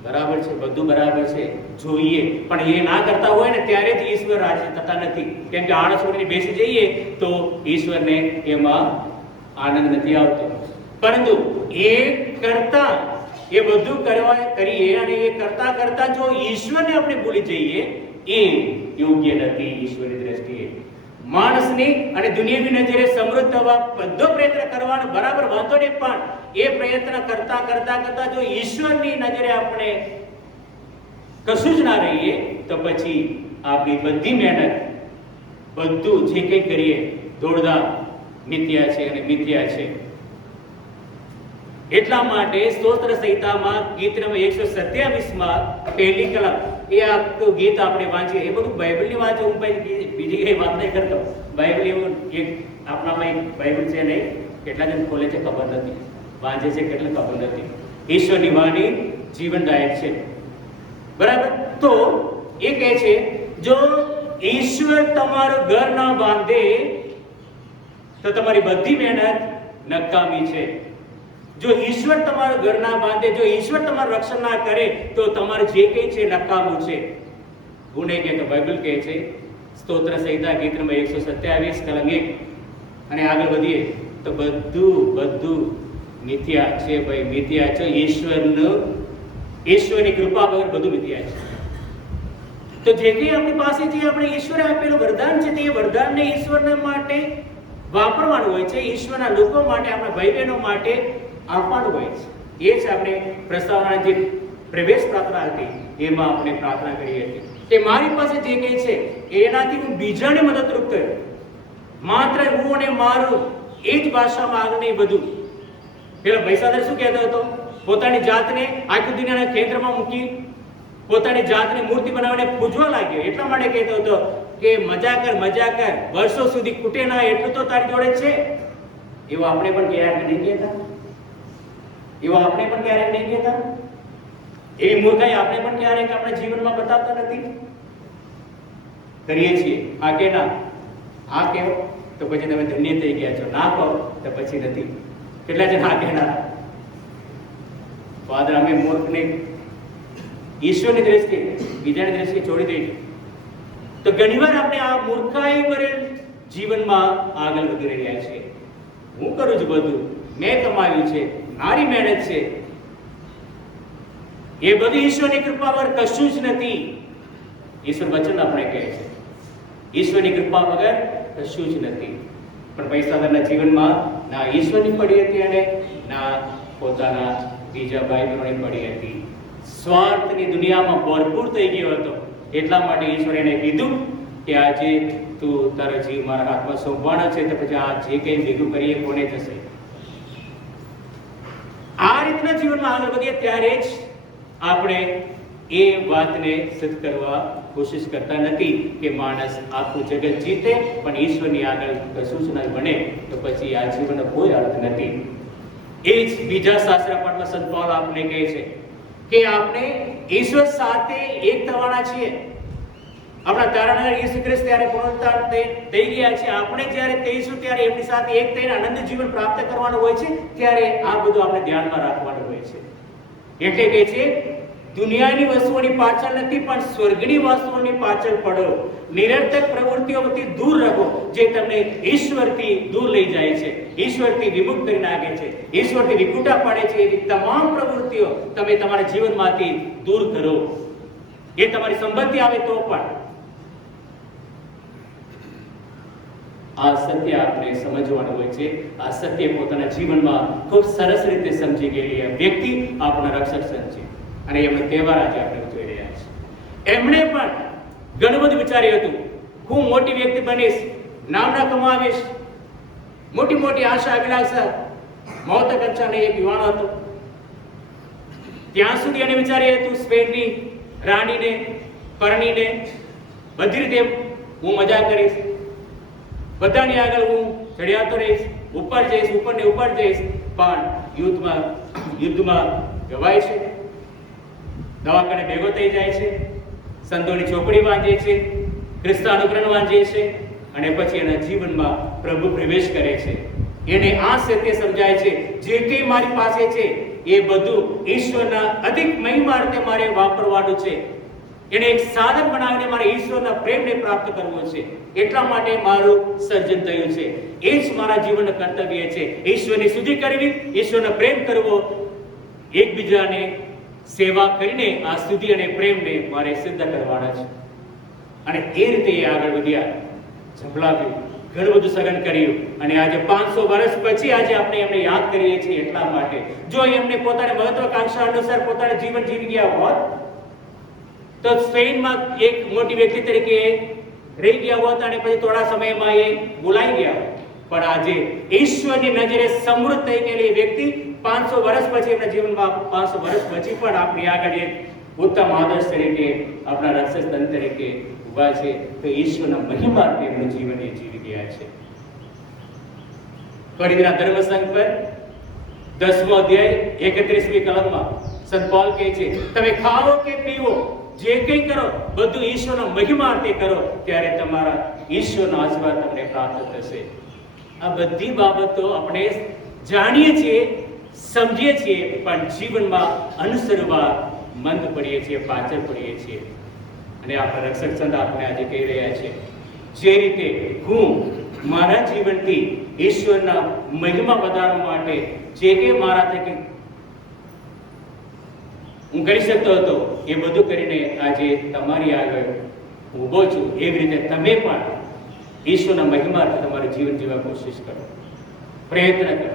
બરાબર છે, બધું બરાબર છે, જોઈએ. પણ એ ના કરતા હોય ને ત્યારે જ ઈશ્વર રાજી થતા નથી. કેમ કે આળસ છોડીને બેસી જઈએ તો ઈશ્વરને એમાં આનંદ નથી આવતો. પરંતુ એ કરતા એ બધું કરીએ અને એ કરતા કરતા જો ઈશ્વરને આપણે ભૂલી જઈએ, એ યોગ્ય નથી ઈશ્વરની દ્રષ્ટિએ. માણસની અને દુનિયાવી નજરે સમૃદ્ધ થવા બધો પ્રયત્ન કરવાનો બરાબર, વાંધો નહીં, પણ એ પ્રયત્ન કરતા કરતા કરતા જો ઈશ્વરની નજરે આપણે કશું જ ના રહીએ તો પછી આપણી બધી મહેનત, બધું જે કંઈ કરીએ, દોડધામ મિથ્યા છે અને મિથ્યા છે. એટલા માટે સ્તોત્ર સંહિતામાં ગીત નંબર 127માં પહેલી કલમ, એ આખું ગીત આપણે વાંચીએ. એ બધું બાઇબલની વાંચે, હું બીજી કઈ વાત નહીં કરતો. બાઇબલ એવું એક આપણામાં એક બાઇબલ છે નહીં, કેટલા જણ ખોલે છે ખબર નથી, વાંચે છે કેટલા ખબર નથી. ઈશ્વરની વાણી જીવનદાયક છે, બરાબર. તો એ કહે છે, જો ઈશ્વર તમારું ઘર ના બાંધે તો તમારી બધી મહેનત નકામી છે. જો ઈશ્વર તમારું ઘર ના બાંધે, જો ઈશ્વર તમારું રક્ષણ ના કરે તો તમારે જે કંઈ છે નકામું છે. હું નહીં કહેતો, બાઇબલ કહે છે. સ્તોત્ર સંહિતા ગીત નંબર 127 કલમ 1 અને આગળ વધીએ તો બધું મિથ્યા છે ભાઈ, મિથ્યા છે. ઈશ્વરની કૃપા વગર બધું મિથ્યા છે. તો જે કંઈ આપણી પાસે જે આપણે ઈશ્વરે આપેલું વરદાન છે, તે વરદાનને ઈશ્વરના માટે વાપરવાનું હોય છે, ઈશ્વરના લોકો માટે, આપણા ભાઈ બહેનો માટે આપવાનું હોય છે. એ જ આપણે પ્રસ્તાવના જે પ્રવેશ પ્રાર્થના હતી એમાં આપણે પ્રાર્થના કરી હતી કે મારી પાસે જે કંઈ છે એનાથી હું બીજાને મદદરૂપ કરું. માત્ર હું અને મારું એ જ ભાષામાં આગળ નહીં બધું. પેલા ભૈસાદર શું કહેતો હતો? પોતાની જાતને આખી દુનિયાના કેન્દ્રમાં મૂકી પોતાની જાતને મૂર્તિ બનાવીને પૂજવા લાગ્યો. એટલા માટે કહેતો હતો કે મજા કર, વર્ષો સુધી ખૂટે ના એટલું તો તારી જોડે છે. એવું આપણે પણ ક્યારેક નહીં કહેતા? એવી મૂર્ખાઈ આપણે પણ ક્યારેક આપણા જીવનમાં બતાવતા નથી? કરીએ છીએ. આ કે ના, આ કહેવો તો પછી તમે ધન્ય થઈ ગયા છો, ના કહો તો પછી નથી. કેટલા જણ આ કહેનારા? ફાધર, અમે મૂર્ખને ઈશ્વરની દ્રષ્ટિએ, બીજાની દ્રષ્ટિએ છોડી દઈશું. તો ઘણીવાર આપણે આ મૂર્ખાઈ ભરેલ જીવનમાં આગળ વધી રહ્યા છીએ. હું કરું છું બધું, મેં કમાવ્યું છે, મારી મહેનત છે, એ બધી ઈશ્વરની કૃપા વગર કશું જ નથી. ઈશ્વર વચન આપણે કહે છે, ઈશ્વરની કૃપા વગર કશું જ નથી. પણ પૈસાદારના જીવનમાં ના ઈશ્વરની પડી હતી અને ના પોતાના બીજા ભાઈ બહેનોની પડી હતી. સ્વાર્થની દુનિયામાં ભરપૂર થઈ ગયો હતો. એટલા માટે ઈશ્વરે એને કીધું કે આજે તું તારો જીવ મારા હાથમાં સોંપવાનો છે, તો પછી આ જે કંઈ ભેગું કરીએ કોને થશે? આ રીતના જીવનમાં આગળ વધીએ ત્યારે જ આપણે એ વાતને સિદ્ધ કરવા કોશિશ કરતા નથી કે માણસ આખું જગત જીતે પણ ઈશ્વરની આગળ કશું જ ન બને, તો પછી આ જીવનનો કોઈ અર્થ નથી. એ જ બીજા શાસ્ત્ર પાઠમાં સંત પાઉલ આપણે કહે છે કે આપણે ઈશ્વર સાથે એક થવાના છીએ. આપણા તારણહાર ઈસુ ખ્રિસ્ત ત્યારે પુનરુત્થાન થઈ ગયા છે. આપણે જ્યારે થઈશું ત્યારે એમની સાથે એક થઈને આનંદ જીવન પ્રાપ્ત કરવાનું હોય છે. ત્યારે આ બધું આપણે ધ્યાનમાં રાખવાનું હોય છે. એટલે કે છે દુનિયાની વસ્તુઓની પાછળ નથી પણ સ્વર્ગની વસ્તુઓની પાછળ પડો. નિરર્થક પ્રવૃત્તિઓથી દૂર રહો જે તમને ઈશ્વરથી દૂર લઈ જાય છે, ઈશ્વરથી વિમુખ કરી નાખે છે, ઈશ્વરથી વિખૂટા પાડે છે. એવી તમામ પ્રવૃત્તિઓ તમે તમારા જીવનમાંથી દૂર કરો. એ તમારી સંપત્તિ આવે તો પણ આ સત્ય આપણે સમજવાનું હોય છે. આ સત્ય પોતાના જીવનમાં ખૂબ સરસ રીતે સમજી ગયેલી વ્યક્તિ આપણા રક્ષક છે અને એમનો તહેવાર આજે આપણે ઉજવી રહ્યા છીએ. એમણે પણ ઘણું બધું વિચાર્યું હતું, હું મોટી વ્યક્તિ બનીશ, નામના કમાવીશ, મોટી મોટી આશા અભિલાષા, મૌત કક્ષાનો એક યુવાન હતો. ત્યાં સુધી એને વિચાર્યું હતું સ્પેનની રાણીને પરણીને બધી રીતે હું મજા કરીશ, બધાની આગળ હું ચડિયાતો રહીશ, ઉપર જઈશ, ઉપર જઈશ. પણ યુદ્ધમાં ગવાય છે, દવાખાને ભેગો થઈ જાય છે, સંતોની ચોપડી વાંચે છે, ખ્રિસ્ત અનુકરણ વાંચે છે અને પછી એના જીવનમાં પ્રભુ પ્રવેશ કરે છે. એને આ સત્ય સમજાય છે જે કંઈ મારી પાસે છે એ બધું ઈશ્વરના અધિક મહિમાર્થે મારે વાપરવાનું છે. એને એક સાધન બનાવીને મારે ઈશ્વરના પ્રેમને પ્રાપ્ત કરવો છે. એટલા માટે મારું સર્જન થયું છે. એ જ મારા જીવનનું કર્તવ્ય છે. ઈશ્વરની સ્તુતિ કરવી, ઈશ્વરનો પ્રેમ કરવો, એકબીજાને સેવા કરીને આ સ્તુતિ અને પ્રેમને મારે સિદ્ધ કરવાના છે. અને એ રીતે એ આગળ વધ્યા, ઝંપલાવ્યું, ઘણું બધું સઘન કર્યું અને આજે 500 વર્ષ પછી આજે આપણે એમને યાદ કરીએ છીએ. એટલા માટે જો એમને પોતાની મહત્વાકાંક્ષા અનુસાર પોતાનું જીવન જીવી ગયા હોત તો સ્પેનમાં એક મોટી વ્યક્તિ તરીકે રહી ગયા હોત અને પછી થોડા સમયમાં એ ભૂલાઈ ગયા હોત. પણ આજે ઈશ્વરની નજરે સમૃદ્ધ થઈ ગયેલી વ્યક્તિ 500 વર્ષ પછી એમના જીવનમાં 500 વર્ષ પછી પણ આપણી આગળ એક ઉત્તમ આદર્શ તરીકે આપણા રક્ષક તરીકે ઉભા છે. તો ઈશ્વરના મહિમાર્થે એમનું જીવન એ જીવી ગયા છે. કોરિંથના ધર્મસંઘ પર 10મો અધ્યાય 31મી કલમમાં સંત પૌલ કહે છે, તમે ખાઓ કે પીવો, જે કંઈ કરો બધું ઈશ્વરના મહિમાર્થે કરો, ત્યારે તમારા ઈશ્વરનો આશીર્વાદ તમને પ્રાપ્ત થશે. આ બધી બાબતો આપણે જાણીએ છીએ, સમજીએ છીએ, પણ જીવનમાં અનુસરવા મંદ પડીએ છીએ, પાછળ પડીએ છીએ. અને આપણા રક્ષક સંત આપણે આજે કહી રહ્યા છે, જે રીતે હું મારા જીવનથી ઈશ્વરના મહિમા વધારવા માટે જે કે મારા થકી હું કરી શકતો હતો એ બધું કરીને આજે તમારી આગળ ઊભો છું. એવી રીતે તમે પણ ઈશ્વરના મહિમાર્થે તમારું જીવન જીવવા કોશિશ કરો, પ્રયત્ન કરો.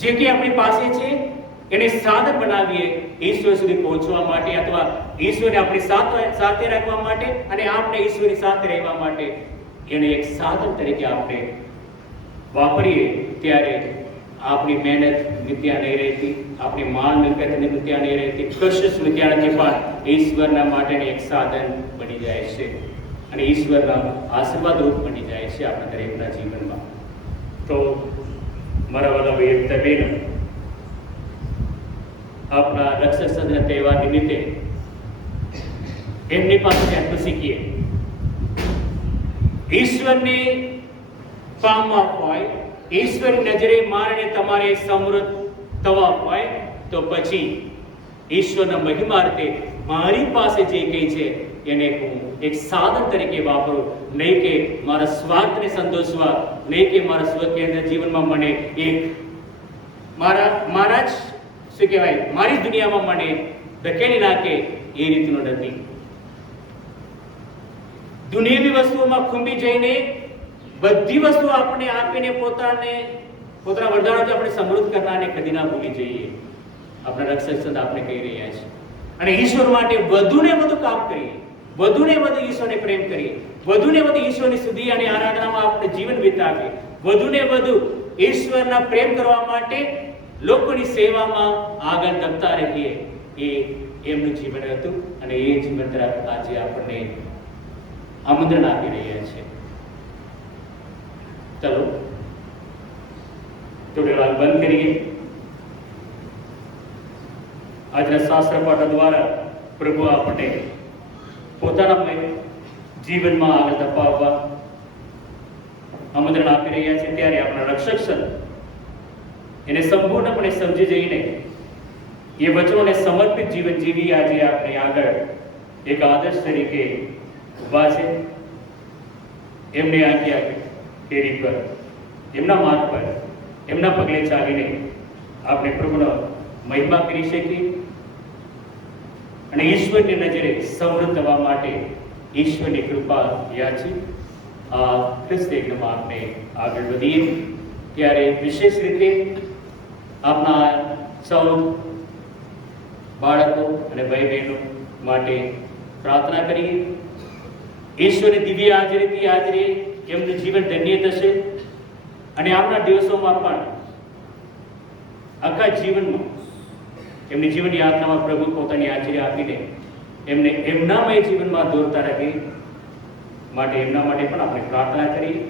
જે કે આપણી પાસે છે એને સાધન બનાવીએ ઈશ્વર સુધી પહોંચવા માટે અથવા ઈશ્વરને આપણી સાથે રાખવા માટે અને આપણે ઈશ્વરની સાથે રહેવા માટે એને એક સાધન તરીકે આપણે વાપરીએ. ત્યારે આપણી મહેનત મિથ્યા નહીં રહેતી, આપણી માલ મિલકતની મિથ્યા નહીં રહેતી, કશિશ મિથ્યા નથી, પણ ઈશ્વરના માટેનું એક સાધન બની જાય છે અને ઈશ્વરના આશીર્વાદ રૂપ બની જાય છે આપણા દરેકના જીવનમાં. તો મારા વાલા ભાઈ બહેનો, આપણા રક્ષક સંતના તહેવાર નિમિત્તે એમની પાસે આટલું શીખીએ. ઈશ્વરને પામવા હોય, ઈશ્વરની નજરે મારને તમારે સમૃદ્ધ થવા હોય તો પછી ઈશ્વરના મહિમાર્થે મારી પાસે જે કંઈ છે એને હું એક સાધન તરીકે વાપરું. નહીં કે મારા સ્વાર્થને સંતોષવા, નહીં કે મારા સ્વકેન્દ્ર જીવનમાં મને એક મારા જ શું કહેવાય મારી દુનિયામાં મને ધકેલી નાખે એ રીતનું નથી. દુનિયાવી વસ્તુઓમાં ખૂંબી જઈને બધી વસ્તુ આપણે આપીને પોતાના વરદાનોથી આપણે સમૃદ્ધ કરનારને કદી ના ભૂલી જઈએ. આપણા રક્ષક સંત આપણે કહી રહ્યા છે. અને ઈશ્વર માટે વધુને વધુ કામ કરીએ, વધુને વધુ ઈશ્વરને પ્રેમ કરીએ, વધુને વધુ ઈશ્વરની સ્તુતિ અને આરાધનામાં આપણે જીવન વિતાવીએ, વધુને વધુ ઈશ્વરના પ્રેમ કરવા માટે લોકોની સેવામાં આગળ ધપતા રહીએ. એ એમનું જીવન હતું અને એ જીવન તરફ આજે આપણને આમંત્રણ આપી રહ્યા છે. ચલો થોડી વાર બંધ કરીએ આજના શાસ્ત્ર પાઠ દ્વારા પ્રભુ આપણને પોતાના જીવનમાં આગળ ધપાવવા આમંત્રણ આપી રહ્યા છે, ત્યારે આપણા રક્ષક સંત એને સંપૂર્ણપણે સમજી જઈને એ વચનોને સમર્પિત જીવન જીવી આજે આપણે આગળ એક આદર્શ તરીકે ઊભા છે. એમને આજ્ઞા પેઢી પર, એમના માર્ગ પર, એમના પગલે ચાલીને આપણે પ્રભુનો મહિમા કરી શકીએ અને ઈશ્વરની નજરે સમૃદ્ધ થવા માટે ઈશ્વરની કૃપા યાચી આ ખ્રિસ્તી યજ્ઞમાં આપણે આગળ વધીએ. ત્યારે વિશેષ રીતે આપના 14 બાળકો અને ભાઈ બહેનો માટે પ્રાર્થના કરીએ. ઈશ્વરની દિવ્ય હાજરીથી આજે એમનું જીવન ધન્ય થશે અને આવનાર દિવસોમાં પણ આખા જીવનમાં એમની જીવન યાત્રામાં પ્રભુ પોતાની હાજરી આપીને એમને એમનામય જીવનમાં દોરતા રહે માટે એમના માટે પણ આપણે પ્રાર્થના કરીએ.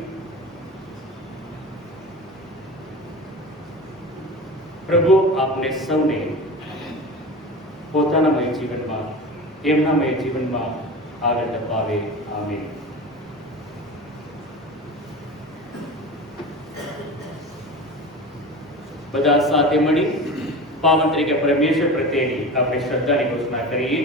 પ્રભુ આપને સૌને પોતાનામય જીવનમાં, એમનામય જીવનમાં આગળ ધપાવે. આમીન. બધા સાથે મળી પાવન તરીકે પરમેશ્વર પ્રત્યેની આપણે શ્રદ્ધાની ઘોષણા કરીએ.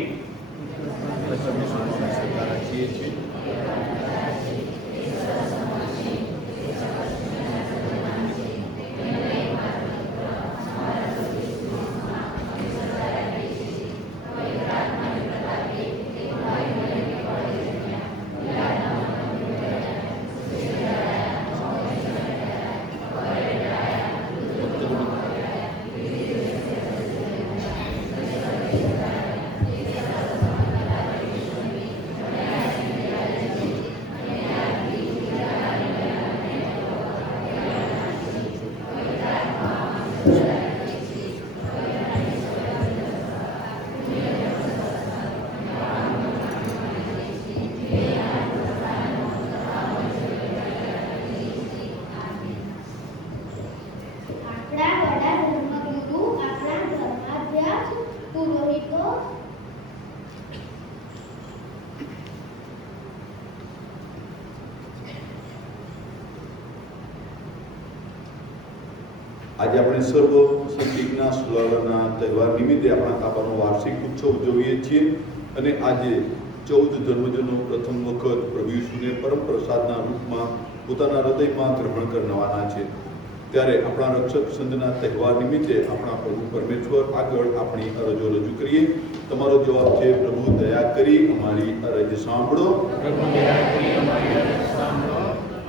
આજે આપણે સર્વ સંગીતના સ્વરના તહેવાર નિમિત્તે આપણા તાબાનો વાર્ષિક ઉત્સવ ઉજવીએ છીએ અને આજે 14 ધર્મજનો પ્રથમ વખત પ્રભુ ઈસુને પરમ પ્રસાદના રૂપમાં પોતાના હૃદયમાં ગ્રહણ કરવાના છે. ત્યારે આપણા રક્ષક સંતના તહેવાર નિમિત્તે આપણા પ્રભુ પરમેશ્વર આગળ આપણી અરજો રજૂ કરીએ. તમારો જવાબ છે, પ્રભુ દયા કરી અમારી અરજ સાંભળો.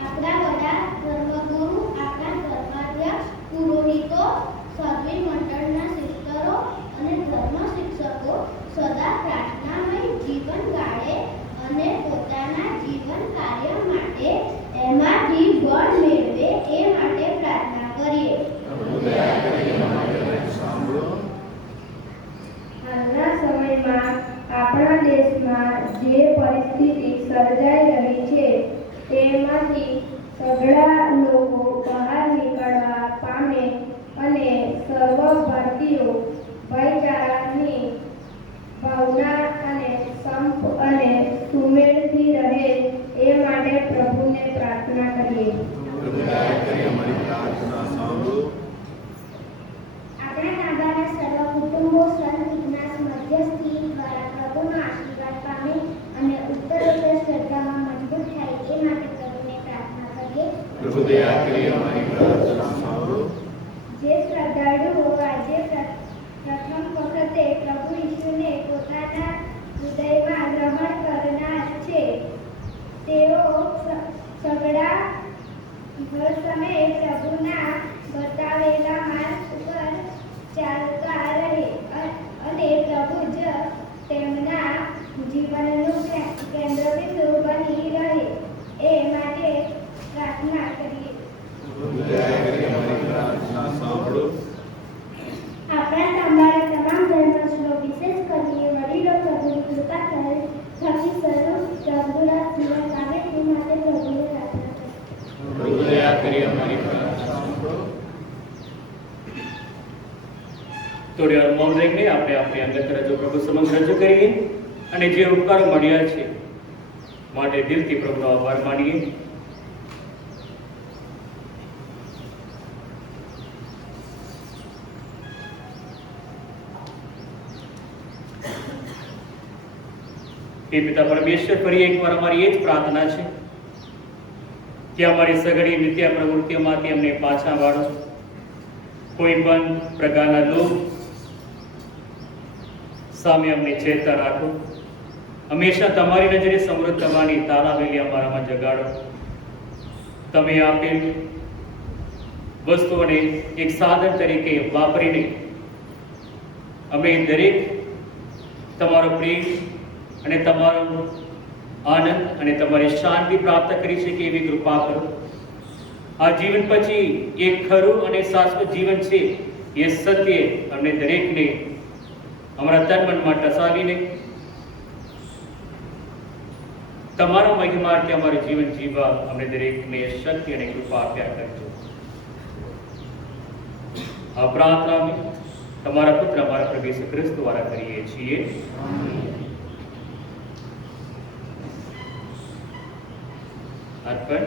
આપણા વડા ધર્મગુરુ, આપણા ધર્માધ્યક્ષ, પુરોહિતો, સાધ્વી મંડળના સિસ્ટરો અને ધર્મ શિક્ષકો સદા પ્રાર્થનામય જીવન ગાળે અને પોતાના જીવન કાર્ય માટે એમાંથી બળ મેળવે એ માટે પ્રાર્થના કરીએ. હાલના સમયમાં આપણા દેશમાં જે પરિસ્થિતિ સર્જાઈ રહી છે તેમાંથી સઘળા લોકો બહાર નીકળવા પામે અને સર્વ ભારતીયો ભાઈચારાની ભાવના અને સંપ અને સુમેળથી રહે એ માટે પ્રભુને પ્રાર્થના કરીએ. આપણા તાબાના સર્વ કુટુંબો સંત ઇગ્નાસ મધ્યસ્થી દ્વારા પ્રભુનો આશીર્વાદ પામે અને ઉત્તરોત્તર શ્રદ્ધામાં મજબૂત થાય એ માટે પ્રભુને પ્રાર્થના કરીએ. જે શ્રદ્ધાળુઓ આજે પ્રથમ વખતે પ્રભુ ઈસુને પોતાના હૃદયમાં ગ્રહણ કરનાર છે તેઓ સઘળા હર સમયે પ્રભુના બતાવેલા માર્ગ ઉપર ચાલતા રહે અને પ્રભુ જ તેમના જીવનનું કેન્દ્રબિંદુ બની રહે એ માટે પ્રાર્થના કરીએ. આપણા તાંબાના તમામ ધર્મશ્લો વિશેષ કરીને વડીલો પ્રભુની કૃપા થકી સર્વ તંદુરસ્ત જીવન પામે તે માટે પ્રભુને પ્રાર્થના કરીએ. પ્રભુ દયા કરી અમારી પ્રાર્થના સાંભળો. થોડી વાર મૌન રહીને આપણે આપણી અંગત રજો પ્રભુ સમક્ષ રજૂ કરીએ અને જે ઉપકારો મળ્યા છે માટે દિલથી પ્રભુનો આભાર માનીએ. હે પિતા પરમેશ્વર, ફરી એકવાર અમારી એ જ પ્રાર્થના છે કે અમારી સઘળી નિત્ય પ્રવૃત્તિઓમાંથી અમને પાછા વાળો. કોઈ પણ પ્રકારના લોભ સામે અમને ચેતતા રાખો. હંમેશા તમારી નજરે સમૃદ્ધ થવાની તાલાવેલી અમારામાં જગાડો. તમે આપેલ વસ્તુઓને એક સાધન તરીકે વાપરીને અમે દરેક તમારો પ્રેમ અને તમારો આનંદ અને તમારી શાંતિ પ્રાપ્ત કરી શકીએ એવી કૃપા કરો. આ જીવન પછી એક ખરું અને શાશ્વત જીવન છે એ સત્ય અમને દરેકને અમારા તન મનમાં ટસાવીને તમારા મહિમાર્થે અમારું જીવન જીવવા અમને દરેકને શક્તિ અને કૃપા આપ્યા કરજો. આ પ્રાર્થના અમે તમારા પુત્ર અમારા પ્રભુ ઈસુ ખ્રિસ્ત દ્વારા કરીએ છીએ. અર્પણ.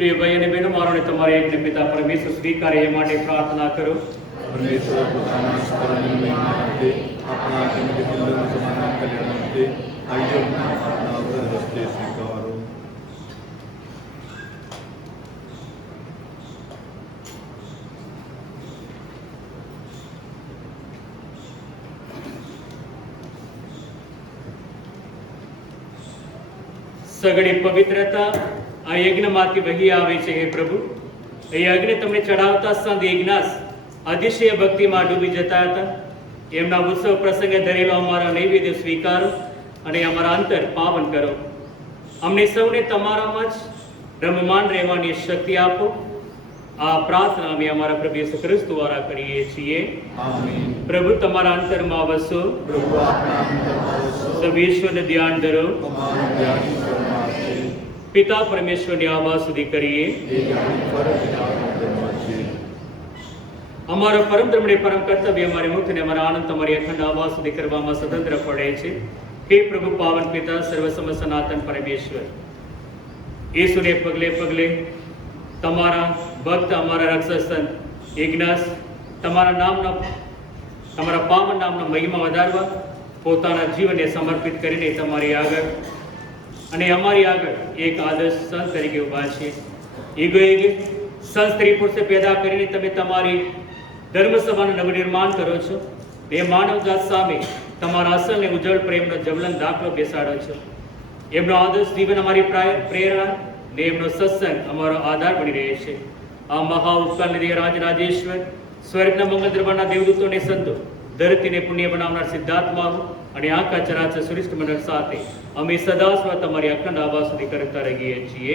પ્રિય ભાઈ અને બહેનો, મારો ને તમારે એકને પિતા પરમેશ્વર સ્વીકારે એ માટે પ્રાર્થના કરો. પરમેશ્વર પોતાના સ્તરની મહિમાર્થે આપણા જન્મદિન સમાધાન કલ્યાણાર્થે આ યજ્ઞ આપના વ્રત હસ્તે સ્વીકારો. સઘળી પવિત્રતા આ યજ્ઞમાંથી વહી આવે છે. હે પ્રભુ, એ યજ્ઞ તમને ચડાવતા સંત ઇગ્નાસ અતિશય ભક્તિમાં ડૂબી જતા હતા. એમના ઉત્સવ પ્રસંગે ધરેલો અમારા નૈવેદ્ય સ્વીકારો અને અમારા અંતર પાવન કરો. અમને સૌને તમારામાં જ રમમાન રહેવાની શક્તિ આપો. આ પ્રાર્થના અમે અમારા પ્રભુ યેસુ ખ્રિસ્ત દ્વારા કરીએ છીએ. આમીન. પ્રભુ, તમારા અંતરમાં વસો. પ્રભુ આપના અંતરમાં વસો. સર્વ ઈશ્વરને ધ્યાન ધરો. તમારું ધ્યાન ઈશ્વરમાં છે. પિતા પરમેશ્વરની આવાજ સુધી કરીએ. એ જાણી ફરજ પિતાના અંતરમાં છે. અમારો પરમ ધર્મને પરમ કર્તવ્ય અમારી મુક્તને અમારા આનંદ તમારી અખંડ આવાજ સુધી કરવામાં સ્વતંત્ર પડે છે. હે પ્રભુ, પાવન પિતા, સર્વસમ સનાતન પરમેશ્વર, ઈસુને પગલે પગલે તમારા ભક્ત, અમારા રક્ષક સંત ઇગ્નાસ તમારા પાવન નામનો મહિમા વધારવા પોતાના જીવનને સમર્પિત કરીને તમારી આગળ અને અમારી આગળ એક આદર્શ સંત તરીકે ઊભા છે. યુગે સંત સ્ત્રી પુરુષે પેદા કરીને તમે તમારી ધર્મસભાનું નવનિર્માણ કરો છો. એ માનવજાત સામે તમારા અસલ ને ઉજ્જવળ પ્રેમનો જવલન દાખલો બેસાડો છો. એમનો આદર્શ જીવન અમારી પ્રેરણા ને એમનો સત્સંગ અમારો આધાર બની રહે છે. આ મહા ઉપકાર નિધિ રાજેશ્વર, સ્વર્ગના મંગળ દરબારના દેવદૂતોને સંતો, ધરતીને પુણ્ય બનાવનાર સિદ્ધાત્માઓ અને આખા ચરાચર સૃષ્ટિ મંડળ સાથે અમે સદા સ્વ તમારી અખંડ આવાજ સુધી કરતા રહીએ છીએ.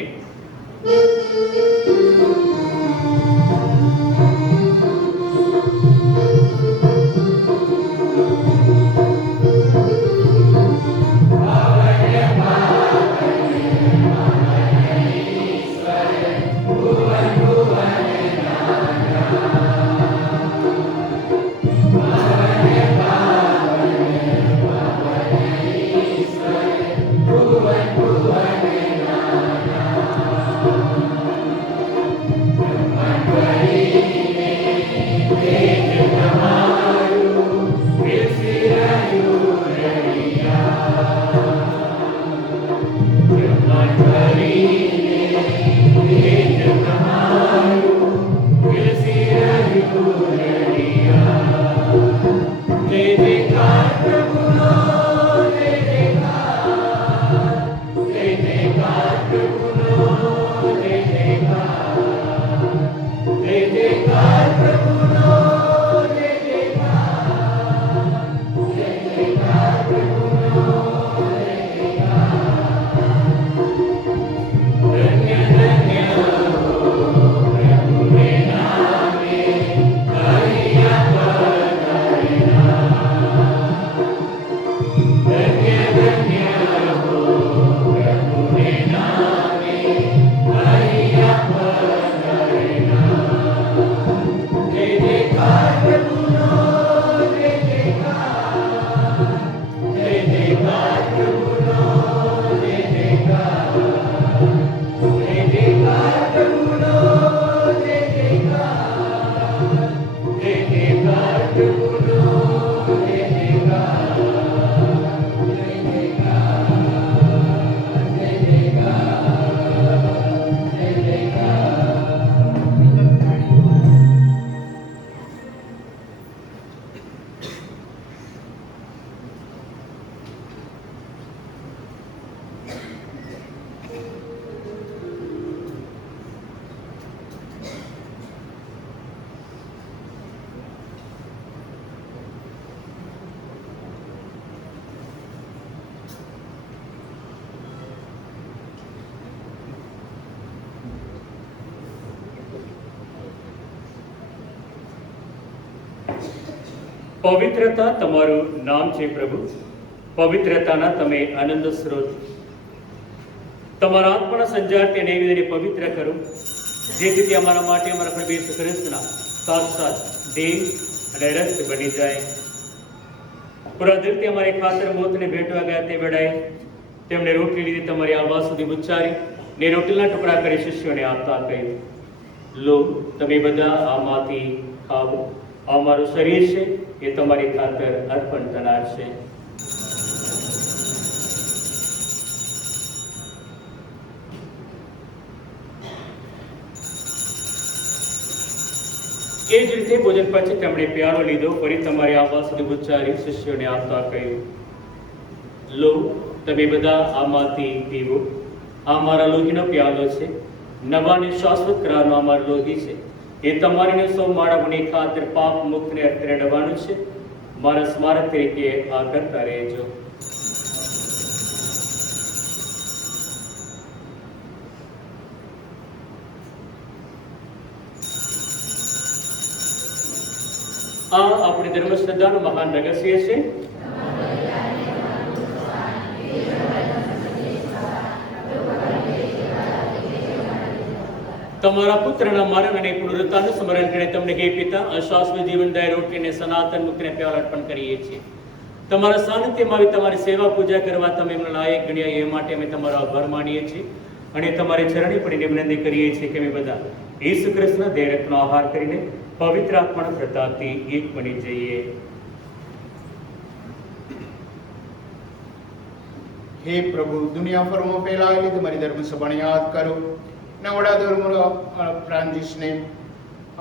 પવિત્રતા તમારું નામ છે પ્રભુ. પવિત્રતાના તમે આનંદ સ્ત્રોત. તમારા આત્માના સંજાર તે નૈવેદ્યને પવિત્ર કરો, જેથી તે અમારા માટે અમારા પ્રભુ યેસુ ખ્રિસ્તના સાક્ષાત દેહ અને રક્ત બની જાય. પૂરા દિલથી અમારી ખાતર મોતને ભેટવા ગયા તે વેળાએ તેમણે રોટલી લીધી, તમારી આવાજ સુધી ઉચ્ચારી ને રોટલીના ટુકડા કરી શિષ્યોને આપતા કહ્યું, લો, તમે બધા આમાંથી ખાઓ. આ મારું શરીર છે, એ તમારી ખાતર અર્પણ થનાર છે. એ જ રીતે ભોજન પછી તેમણે પ્યાલો લીધો, ફરી તમારી આવાજ સુધી ઉચ્ચારી શિષ્યોને આપતા કહ્યું, લો, તમે બધા આમાંથી પીવો. આ મારા લોહીનો પ્યાલો છે, નવા અને શાશ્વત કરારનો આ મારું લોહી છે. એ તમારીને સૌ માનવની ખાતર પાપ મુક્તને અત્યારે ડબાનું છે. મારા સ્મારક તરીકે આ કરતા રહેજો. આ આપણી ધર્મશ્રદ્ધાનું મહાન રહસ્ય છે. તમારા પુત્રના મરણ અને પુનરુત્થાનનું સ્મરણ કરીને તમને હે પિતા અશાશ્વત જીવનદાયી રોટલીને સનાતન મુક્તિને પ્યાલો અર્પણ કરીએ છીએ. તમારા સાનિધ્યમાં આવી તમારી સેવા પૂજા કરવા તમે એમને લાયક ગણ્યા, એ માટે અમે તમારો આભાર માનીએ છીએ અને તમારી ચરણી પડીને વિનંતી કરીએ છીએ કે અમે બધા ઈસુ ખ્રિસ્તના દેહ રક્તનો આહાર કરીને પવિત્ર આત્માના પ્રતાપથી એક બની જઈએ. હે પ્રભુ, દુનિયા ભરમાં ફેલાયેલી તમારી ધર્મસભાને યાદ કરો. નવડા ધર્મ ફ્રાન્સિસને,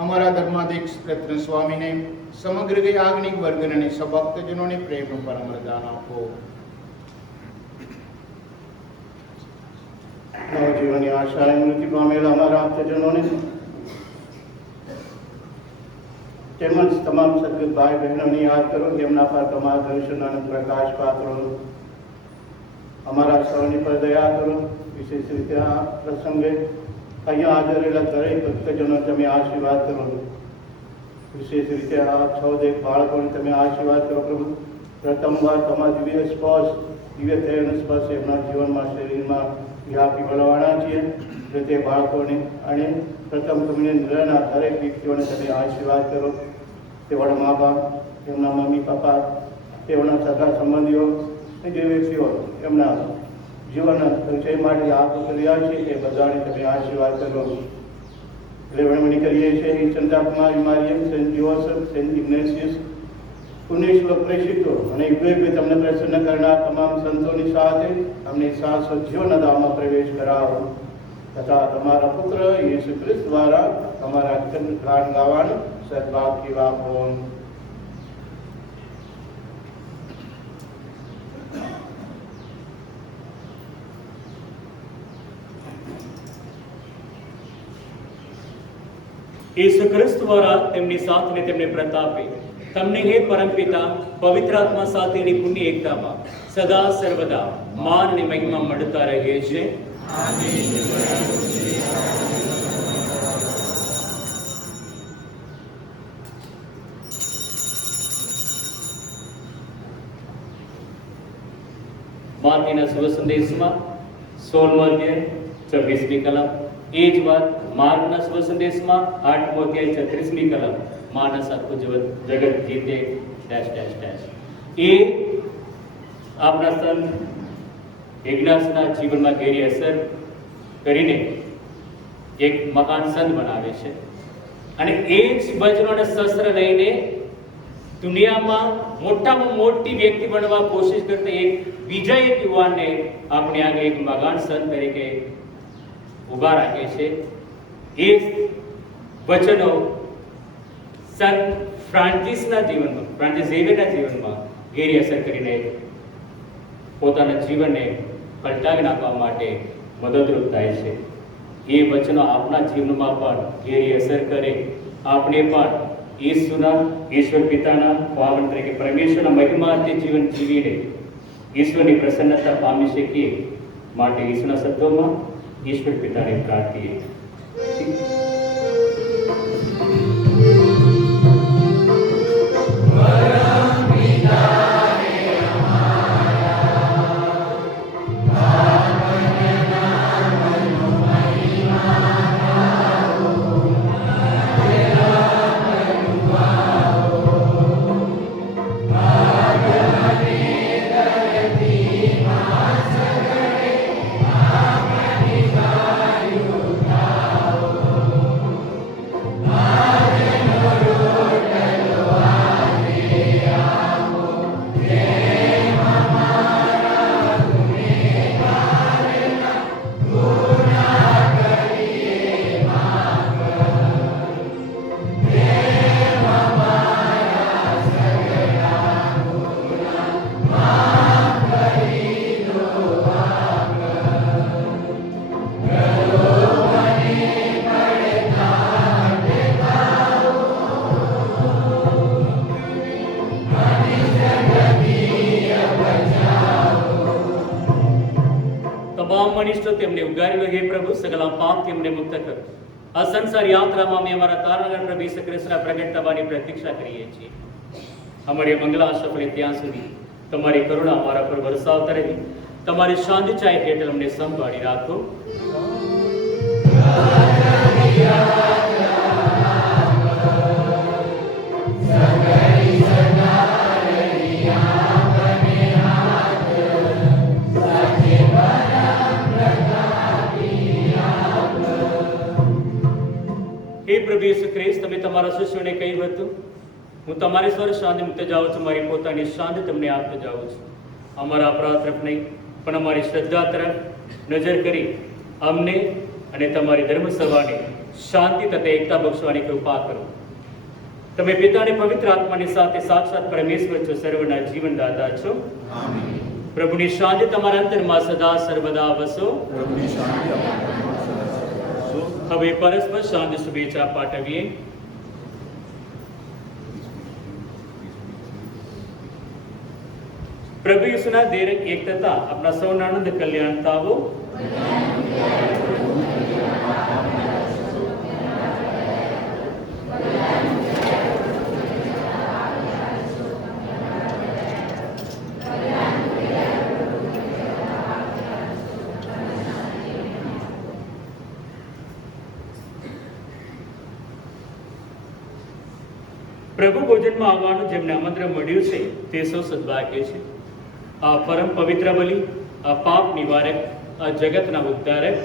અમારા ધર્માધ્યક્ષ રત્ન સ્વામીને, સમગ્ર યાજ્ઞિક વર્ગને અને સભક્તજનોને પ્રેમનું પરમ વરદાન આપો. નવજીવનની આશાએ મૃત્યુ પામેલા અમારા આપતજનોને તેમજ તમામ સદગત ભાઈ બહેનોને યાદ કરો. તેમના પર તમારા દર્શન અને પ્રકાશ પાત્રો. અમારા સૌની પર દયા કરો. વિશેષ રીતે આ પ્રસંગે અહીંયા હાજર રહેલા દરેક ભક્તજનો તમે આશીર્વાદ કરો. વિશેષ રીતે આ 6 બાળકોને તમે આશીર્વાદ કરો પ્રભુ. પ્રથમવાર તમારા દિવ્ય સ્પર્શ, દિવ્ય દયાનો સ્પર્શ એમના જીવનમાં, શરીરમાં વ્યાપી બળવાના છીએ. તે બાળકોને અને પ્રથમ કમ્યુનિયનના દરેક વ્યક્તિઓને તમે આશીર્વાદ કરો. તેઓના મા બાપ, તેમના મમ્મી પપ્પા, તેઓના સગા સંબંધીઓ, જે વ્યક્તિઓ એમના જીવનના સંચય માટે આતુર રહ્યા છે એ બધાને તમે આશીર્વાદ કરો. લેવણમણી કરીએ છીએ સંતા કુમારી મારિયમ, સેન્ટ જોસફ, સેન્ટ ઇગ્નેશિયસ, પુણ્યશ્લોક પ્રેષિતો અને યુગે તમને પ્રસન્ન કરનાર તમામ સંતોની સાથે અમને શાશ્વત જીવનના ધામમાં પ્રવેશ કરાવો તથા તમારા પુત્ર યેસુ ખ્રિસ્ત દ્વારા તમારા ગાન ગાવાનું સદભાગ્ય આપો. ઈસુ ખ્રિસ્ત દ્વારા તેમની સાથને તેમને પ્રતાપે તમને હે પરમપિતા પવિત્ર આત્મા સાથેની પુણ્ય એકતામાં સદા સર્વદા માન અને મહિમા મળતા રહે છે. માર્કના શુભ સંદેશમાં 16મો અધ્યાય 26મી કલમ. એ જ વાત માર્કના શુભ સંદેશમાં 8મો અધ્યાય 36મી કલમ. માનસ આખું જગત જીતે ડેશ ડેશ ડેશ. એ આપણા સંત ઇગ્નાસના જીવનમાં ઘેરી અસર કરીને એક મહાન સંત બનાવે છે અને એ જ વજ્ર અને શસ્ત્ર લઈને દુનિયામાં મોટામાં મોટી વ્યક્તિ બનવા કોશિશ કરતા એક બીજા એક યુવાનને આપણે આગળ એક મહાન સંત તરીકે ઉભા રાખે છે. એ વચનો સંત ફ્રાન્સિસના જીવનમાં, ફ્રાન્સિસ ઝેવિયરના જીવનમાં ઘેરી અસર કરીને પોતાના જીવનને પલટાવી નાખવા માટે મદદરૂપ થાય છે. એ વચનો આપણા જીવનમાં પણ ઘેરી અસર કરે, આપણે પણ ઈશ્વરના, ઈશ્વર પિતાના પાવન તરીકે પરમેશ્વરના મહિમાર્થી જીવન જીવીને ઈશ્વરની પ્રસન્નતા પામી શકીએ. માટે ઈશ્વરના શબ્દોમાં ઈશ્વર પિતાને પ્રાર્થીએ. Bye. અનિષ્ટો તેમને ઉગારેલો. હે પ્રભુ, સગલા પાપથી અમને મુક્ત કરો. આ સંસાર યાત્રામાં અમે અમારા તારણહાર પ્રભુ ઈસુ ખ્રિસ્તના પ્રગટ થવાની પ્રતીક્ષા કરીએ છીએ. અમારી મંગલા સફળે ત્યાં સુધી તમારી કરુણા અમારા પર વરસાવતા રહી. તમારી શાંતિ ચાહે હેઠળ અમને સંભાળી રાખો. હે પ્રભુ ઈસુ ખ્રિસ્ત, તમે તમારા શિષ્યોને કહ્યું હતું, હું તમારી સ્વર શાંતિ મૂકતા જાઉં છું, મારી પોતાની શાંતિ તમને આપતો જાઉં છું. અમારા અપરાધ તરફ નહીં પણ અમારી શ્રદ્ધા તરફ નજર કરી અમને અને તમારી ધર્મસભાને શાંતિ તથા એકતા બક્ષવાની કૃપા કરો. તમે પિતાને પવિત્ર આત્માની સાથે સાક્ષાત પરમેશ્વર છો, સર્વના જીવનદાતા છો. પ્રભુની શાંતિ તમારા અંતરમાં સદા સર્વદા વસો. હવે પરસ્પર શાંતિ શુભેચ્છા પાઠવીએ. પ્રભુ ઈસુના દેરે એકતા આપણા સૌના આનંદ કલ્યાણ થાવો. પ્રભુ ભોજનમાં આવવાનું જેમને આમંત્રણ મળ્યું છે તે સૌ સદભાગ્ય છે. આ પરમ પવિત્ર બલિ, આ પાપ નિવારક, આ જગતના ઉદ્ધારક,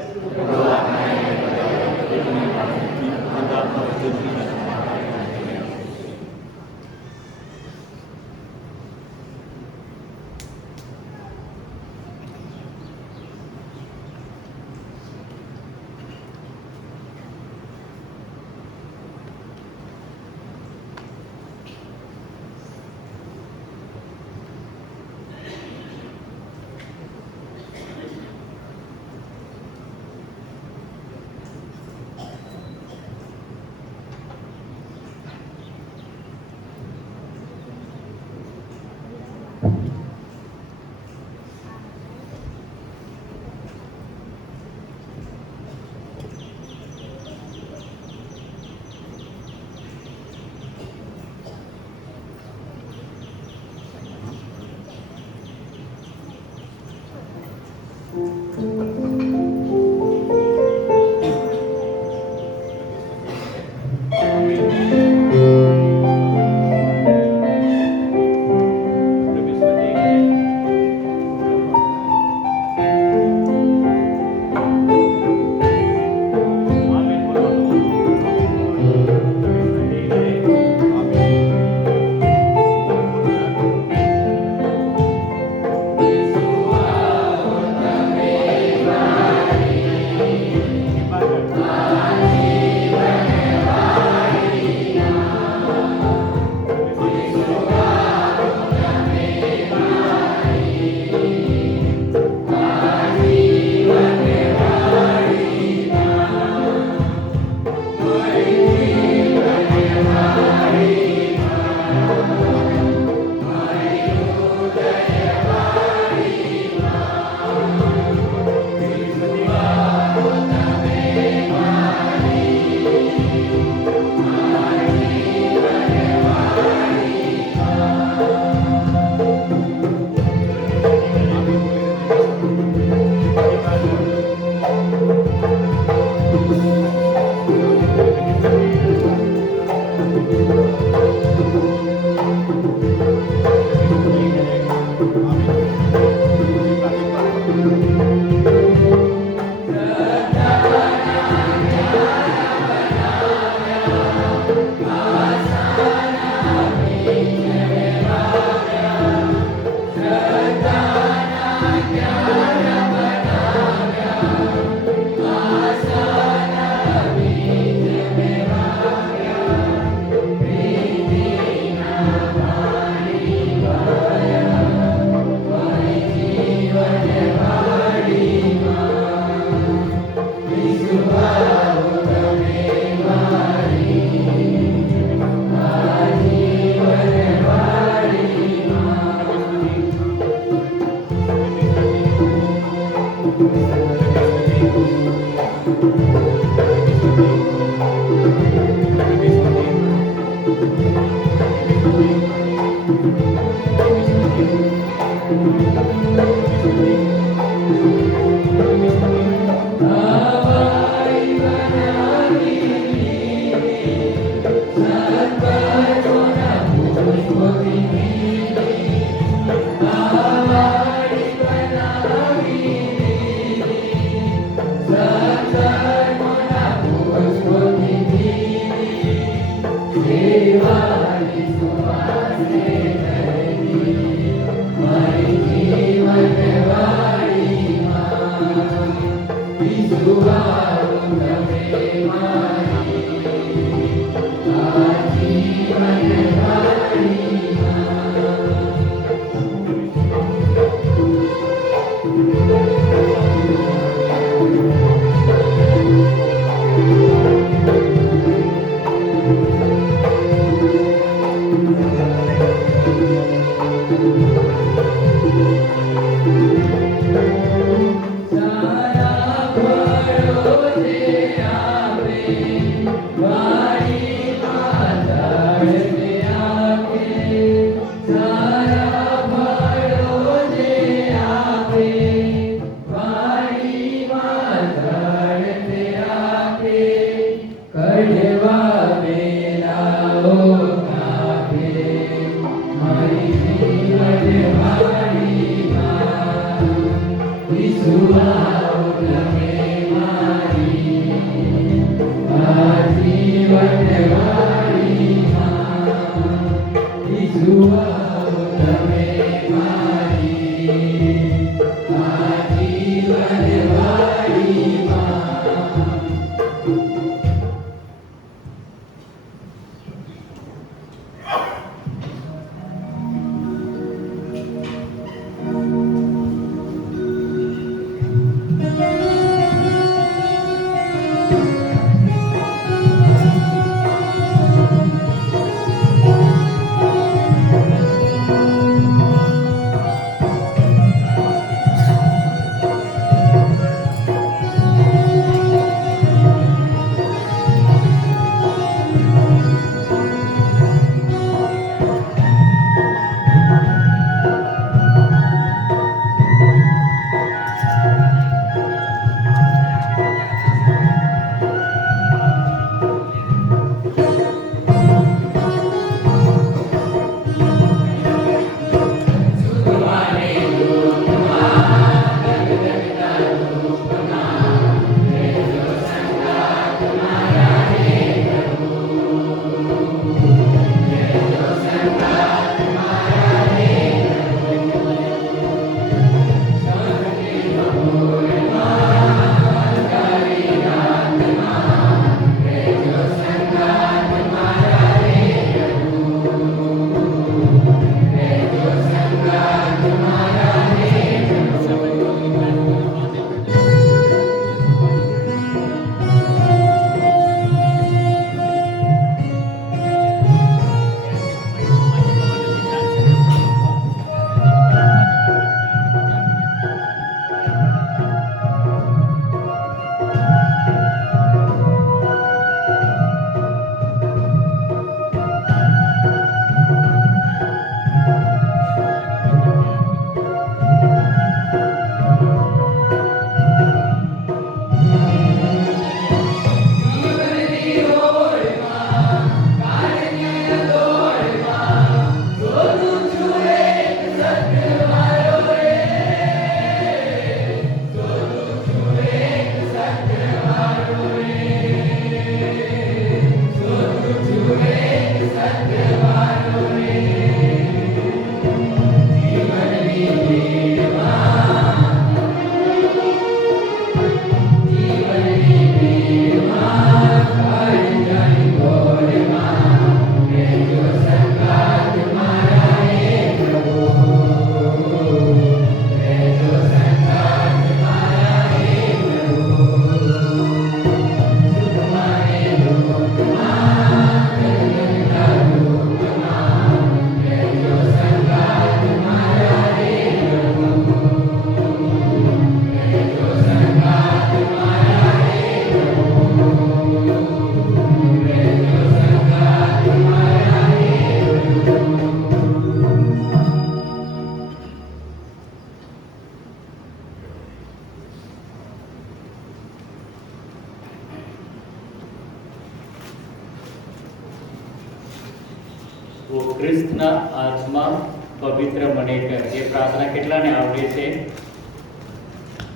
ઓ ખ્રિસ્તના આત્મા પવિત્ર મને કર. એ પ્રાર્થના કેટલાને આવડે છે?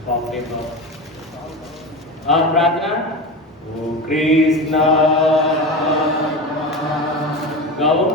બાપરે બાપ. આ પ્રાર્થના ઓ ખ્રિસ્તના ગાઓ.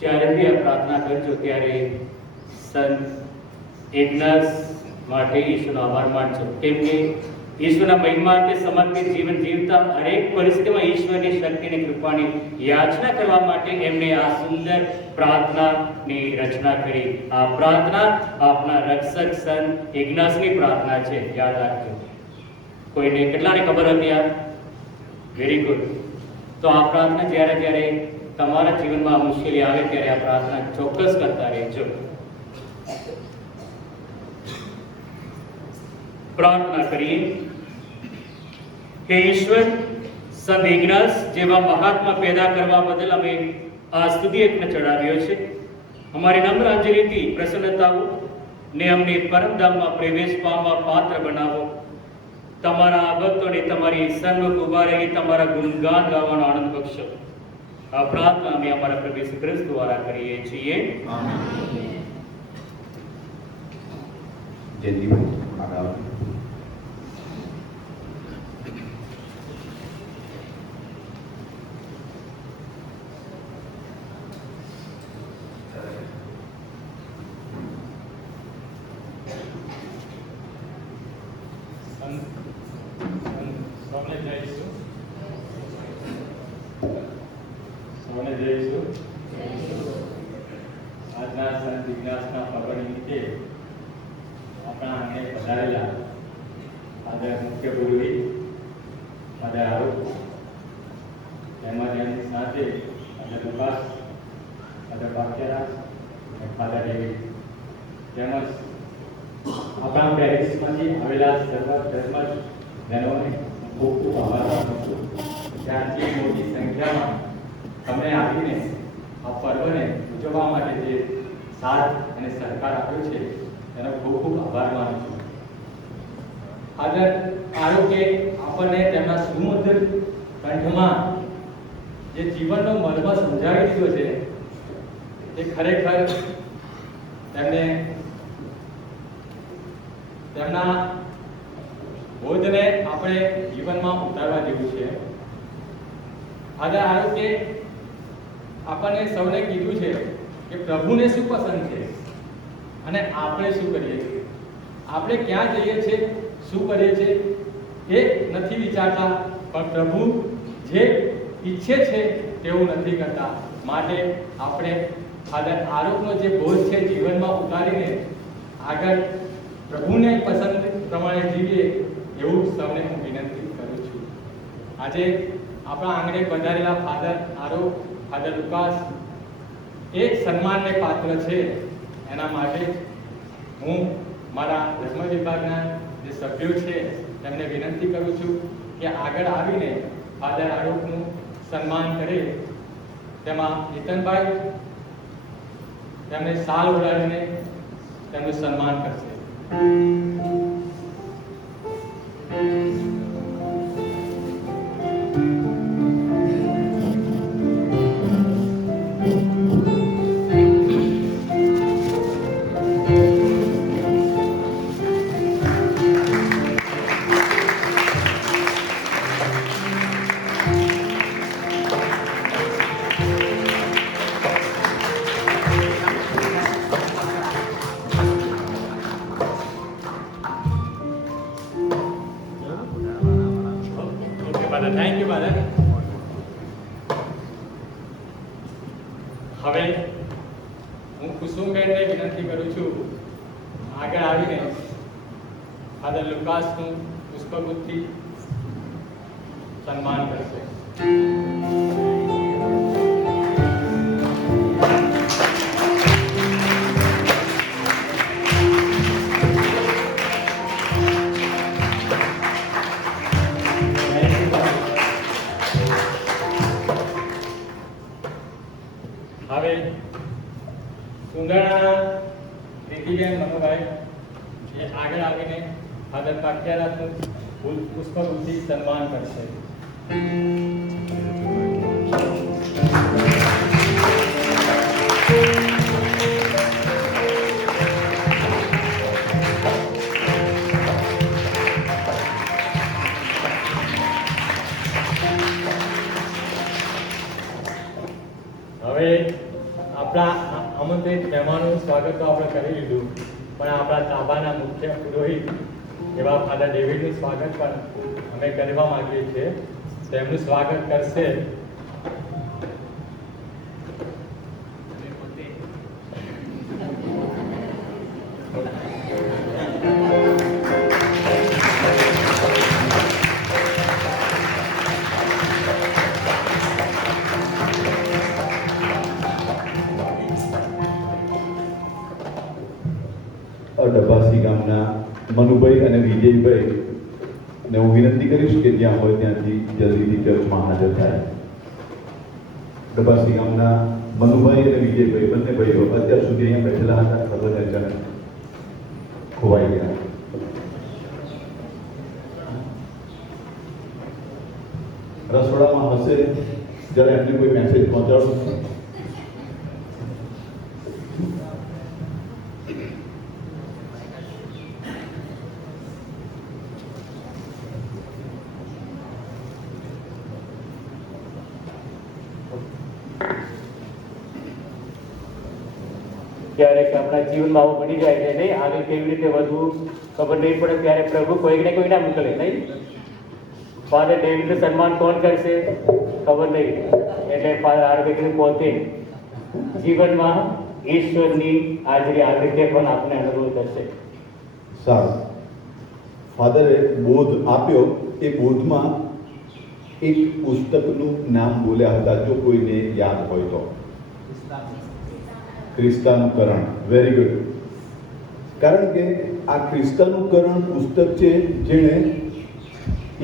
જ્યારે બી આ પ્રાર્થના કરજો ત્યારે સંત ઇગ્નાસ માટે ઈશ્વરનો આભાર માનજો, કેમ કે ઈશ્વરના મહિમાર્થે સમર્પિત જીવન જીવતા હરેક પરિસ્થિતિમાં ઈશ્વરની શક્તિની કૃપાની યાચના કરવા માટે એમને આ સુંદર પ્રાર્થનાની રચના કરી. આ પ્રાર્થના આપના રક્ષક સંત ઇગ્નાસની પ્રાર્થના છે, યાદ રાખજો. કોઈને કેટલાને ખબર હતી આ? Very good. તો આ પ્રાર્થના જ્યારે તમારા જીવનમાં મુશ્કેલી આવે ત્યારે આ પ્રાર્થના ચોક્કસ કરતા રહેજો. પ્રાર્થના કરીએ. હે ઈશ્વર, સંત ઇગ્નાસ જેવા મહાત્મા પેદા કરવા બદલ અમે આ સ્તુતિ યજ્ઞ ચડાવ્યો છે. અમારી નમ્ર અંજલિથી પ્રસન્નતાઓ ને અમને પરમધામમાં પ્રવેશ પામવા પાત્ર બનાવો. તમારા આ ભક્તોને તમારી સન્મુખ ઉભા રહી તમારા ગુણગાન ગાવાનો આનંદ બક્ષો. આ પ્રાર્થના અમે અમારા પ્રભુ ઈસુ ખ્રિસ્ત દ્વારા કરીએ છીએ. જયંતિભાઈ આગળ આવો. આજના સંત ઇગ્નાસના પર્વ નિમિત્તે આપણા આંગણે પધારેલા આદર મુખ્ય પુરોહિત ફાધર આરોપ, તેમજ એમની સાથે ફાધર લુકાસ, ફાધર ભાગ્યરાજ અને ફાધર ડેવિડ, તેમજ આપણા પેરિસમાંથી આવેલા સર્વ ધર્મ બહેનોને ખૂબ ખૂબ આભાર માનું છું. ત્યાંથી મોટી સંખ્યામાં તમે આવીને આ પર્વને ઉજવવા માટે જે સાથ અને સહકાર આપ્યો છે તેનો ખૂબ ખૂબ આભાર માનું છું. આગળ આરોગ્ય આપણને તેમના સુમધુર કંઠમાં જે જીવનનો મર્મ સમજાવી દીધો છે એ ખરેખર તેમને તેમના બોધને આપણે જીવનમાં ઉતારવા જેવું છે. ફાધર આરોગ્ય આપણને સૌને કીધું છે કે પ્રભુને શું પસંદ છે અને આપણે શું કરીએ છીએ, આપણે ક્યાં જઈએ છીએ, શું કરીએ છીએ એ નથી વિચારતા, પણ પ્રભુ જે ઈચ્છે છે તેવું નથી કરતા. માટે આપણે ફાધર આરોપનો જે બોધ છે જીવનમાં ઉતારીને આગળ પ્રભુને પસંદ પ્રમાણે જીવીએ એવું સૌને હું વિનંતી કરું છું. આજે આપણા આંગણે પધારેલા ફાધર આરોપ, ફાધર લુકાસ એ સન્માનને પાત્ર છે. એના માટે હું મારા ધર્મ વિભાગના જે સભ્યો છે તેમને વિનંતી કરું છું કે આગળ આવીને ફાધર આરોપનું સન્માન કરે. તેમાં નીતનભાઈ તેમને શાલ ઓઢાડીને તેમનું સન્માન કરશે. Thank you father. હવે હું કુસુમબેનને વિનંતી કરું છું આગળ આવીને ફાધર લુકાસનું પુષ્પગુચ્છથી સન્માન કરશે. હવે સુંદરણા પ્રીતિબેન મનુભાઈ એ આગળ આવીને ફાધર પાટિયાલાનું પુષ્પગુચ્છથી સન્માન કરશે. હવે આપણા આમંત્રિત મહેમાનોનું સ્વાગત તો આપણે કરી લીધું, પણ આપણા તાબાના મુખ્ય પુરોહિત એવા ફાધર ડેવિડનું સ્વાગત પણ અમે કરવા માંગીએ છીએ. તેમનું સ્વાગત કરશે ડબ્બાસી ગામના મનુભાઈ અને વિજયભાઈ ને હું વિનંતી કરીશ કે જ્યાં હોય ત્યાંથી જલ્દીથી ચર્ચમાં હાજર થાય. ડબ્બાસી ગામના મનુભાઈ અને વિજયભાઈ બંને ભાઈઓ અત્યાર સુધી અહીંયા બેઠેલા હતા, ખબર અચાનક ખોવાઈ ગયા. રસોડામાં હશે જરા એમને કોઈ મેસેજ પહોંચાડો. ક્યારેક આપણા જીવનમાં આવું બની જાય છે નહીં, આગળ કેવી રીતે વધવું ખબર નહીં પડે ત્યારે પ્રભુ કોઈને કોઈ ના મોકલે નહીં. ફાધર ડેવિડનું સન્માન કોણ કરશે ખબર નહીં, એટલે ફાધર આરોગ્ય પોતે જીવનમાં ઈશ્વરની હાજરી આવી રીતે પણ આપણે અનુભવ થશે. સારું, ફાધરે બોધ આપ્યો. એ બોધમાં એક પુસ્તકનું નામ બોલ્યા હતા, જો કોઈને યાદ હોય તો. ખ્રિસ્તાનુકરણ. Very good. કારણ કે આ ખ્રિસ્તાનુકરણ પુસ્તક છે જેણે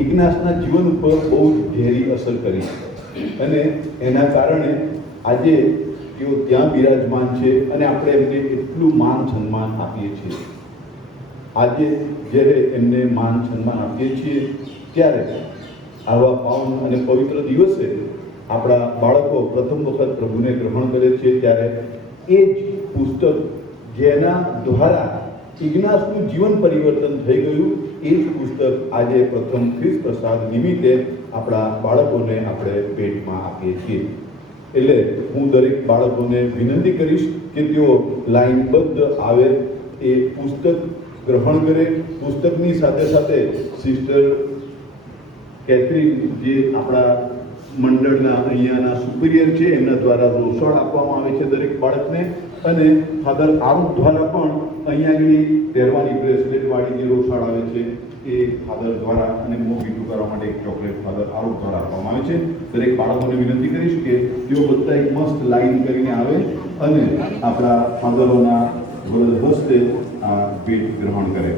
ઇગ્નાસના જીવન ઉપર બહુ ઘેરી અસર કરી અને એના કારણે આજે તેઓ ત્યાં બિરાજમાન છે અને આપણે એમને એટલું માન સન્માન આપીએ છીએ. આજે જ્યારે એમને માન સન્માન આપીએ છીએ ત્યારે આવા પાવન અને પવિત્ર દિવસે આપણા બાળકો પ્રથમ વખત પ્રભુને ગ્રહણ કરે છે, ત્યારે એ જ પુસ્તક જેના દ્વારા ઇગ્નાસનું જીવન પરિવર્તન થઈ ગયું, એ જ પુસ્તક આજે પ્રથમ ખ્રિસ્ત પ્રસાદ નિમિત્તે આપણા બાળકોને આપણે ભેટમાં આપીએ છીએ. એટલે હું દરેક બાળકોને વિનંતી કરીશ કે તેઓ લાઈનબદ્ધ આવે, એ પુસ્તક ગ્રહણ કરે. પુસ્તકની સાથે સાથે સિસ્ટર કેથરીન, જે આપણા મંડળના અહીંયાના સુપિરિયર છે, એમના દ્વારા રોસડ આપવામાં આવે છે દરેક બાળકને, અને ફાધર આરૂપ દ્વારા પણ અહીંયા આગળ પહેરવાની બ્રેસલેટવાળી જે રોસડ આવે છે એ ફાધર દ્વારા, અને મોં મીઠું કરવા માટે એક ચોકલેટ ફાધર આરૂપ દ્વારા આપવામાં આવે છે. દરેક બાળકોને વિનંતી કરીશ કે તેઓ બધા એક મસ્ત લાઈન કરીને આવે અને આપણા ફાધરોના વરદ હસ્તે આ ભેટ ગ્રહણ કરે.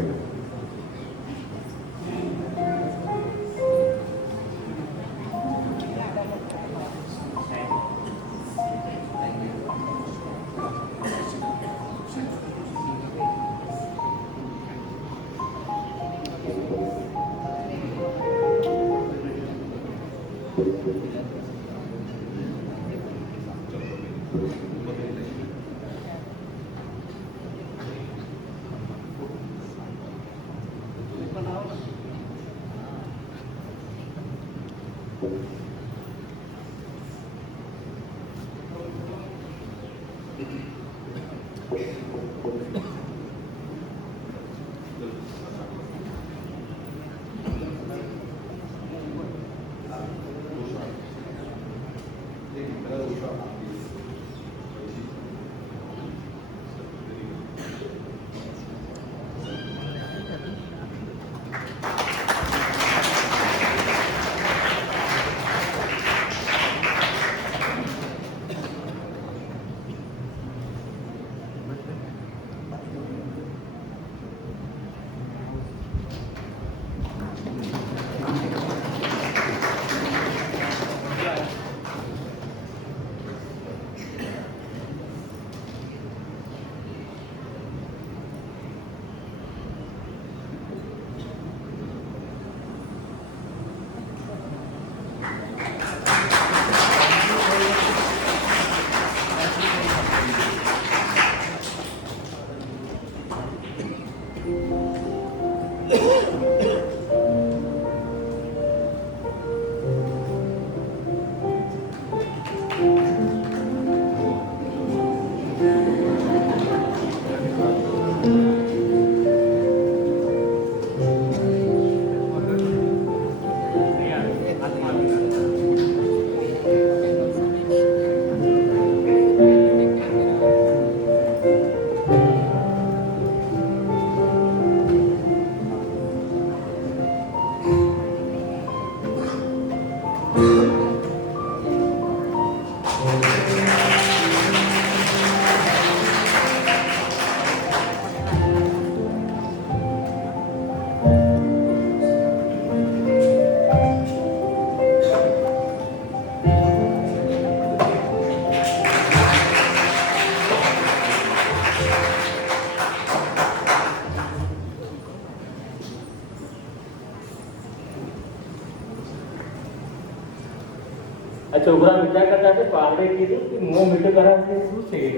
આ છોકરા વિચાર કરતા છે, તો આપણે કીધું કે મોં મીઠું કરાવશે, શું છે એ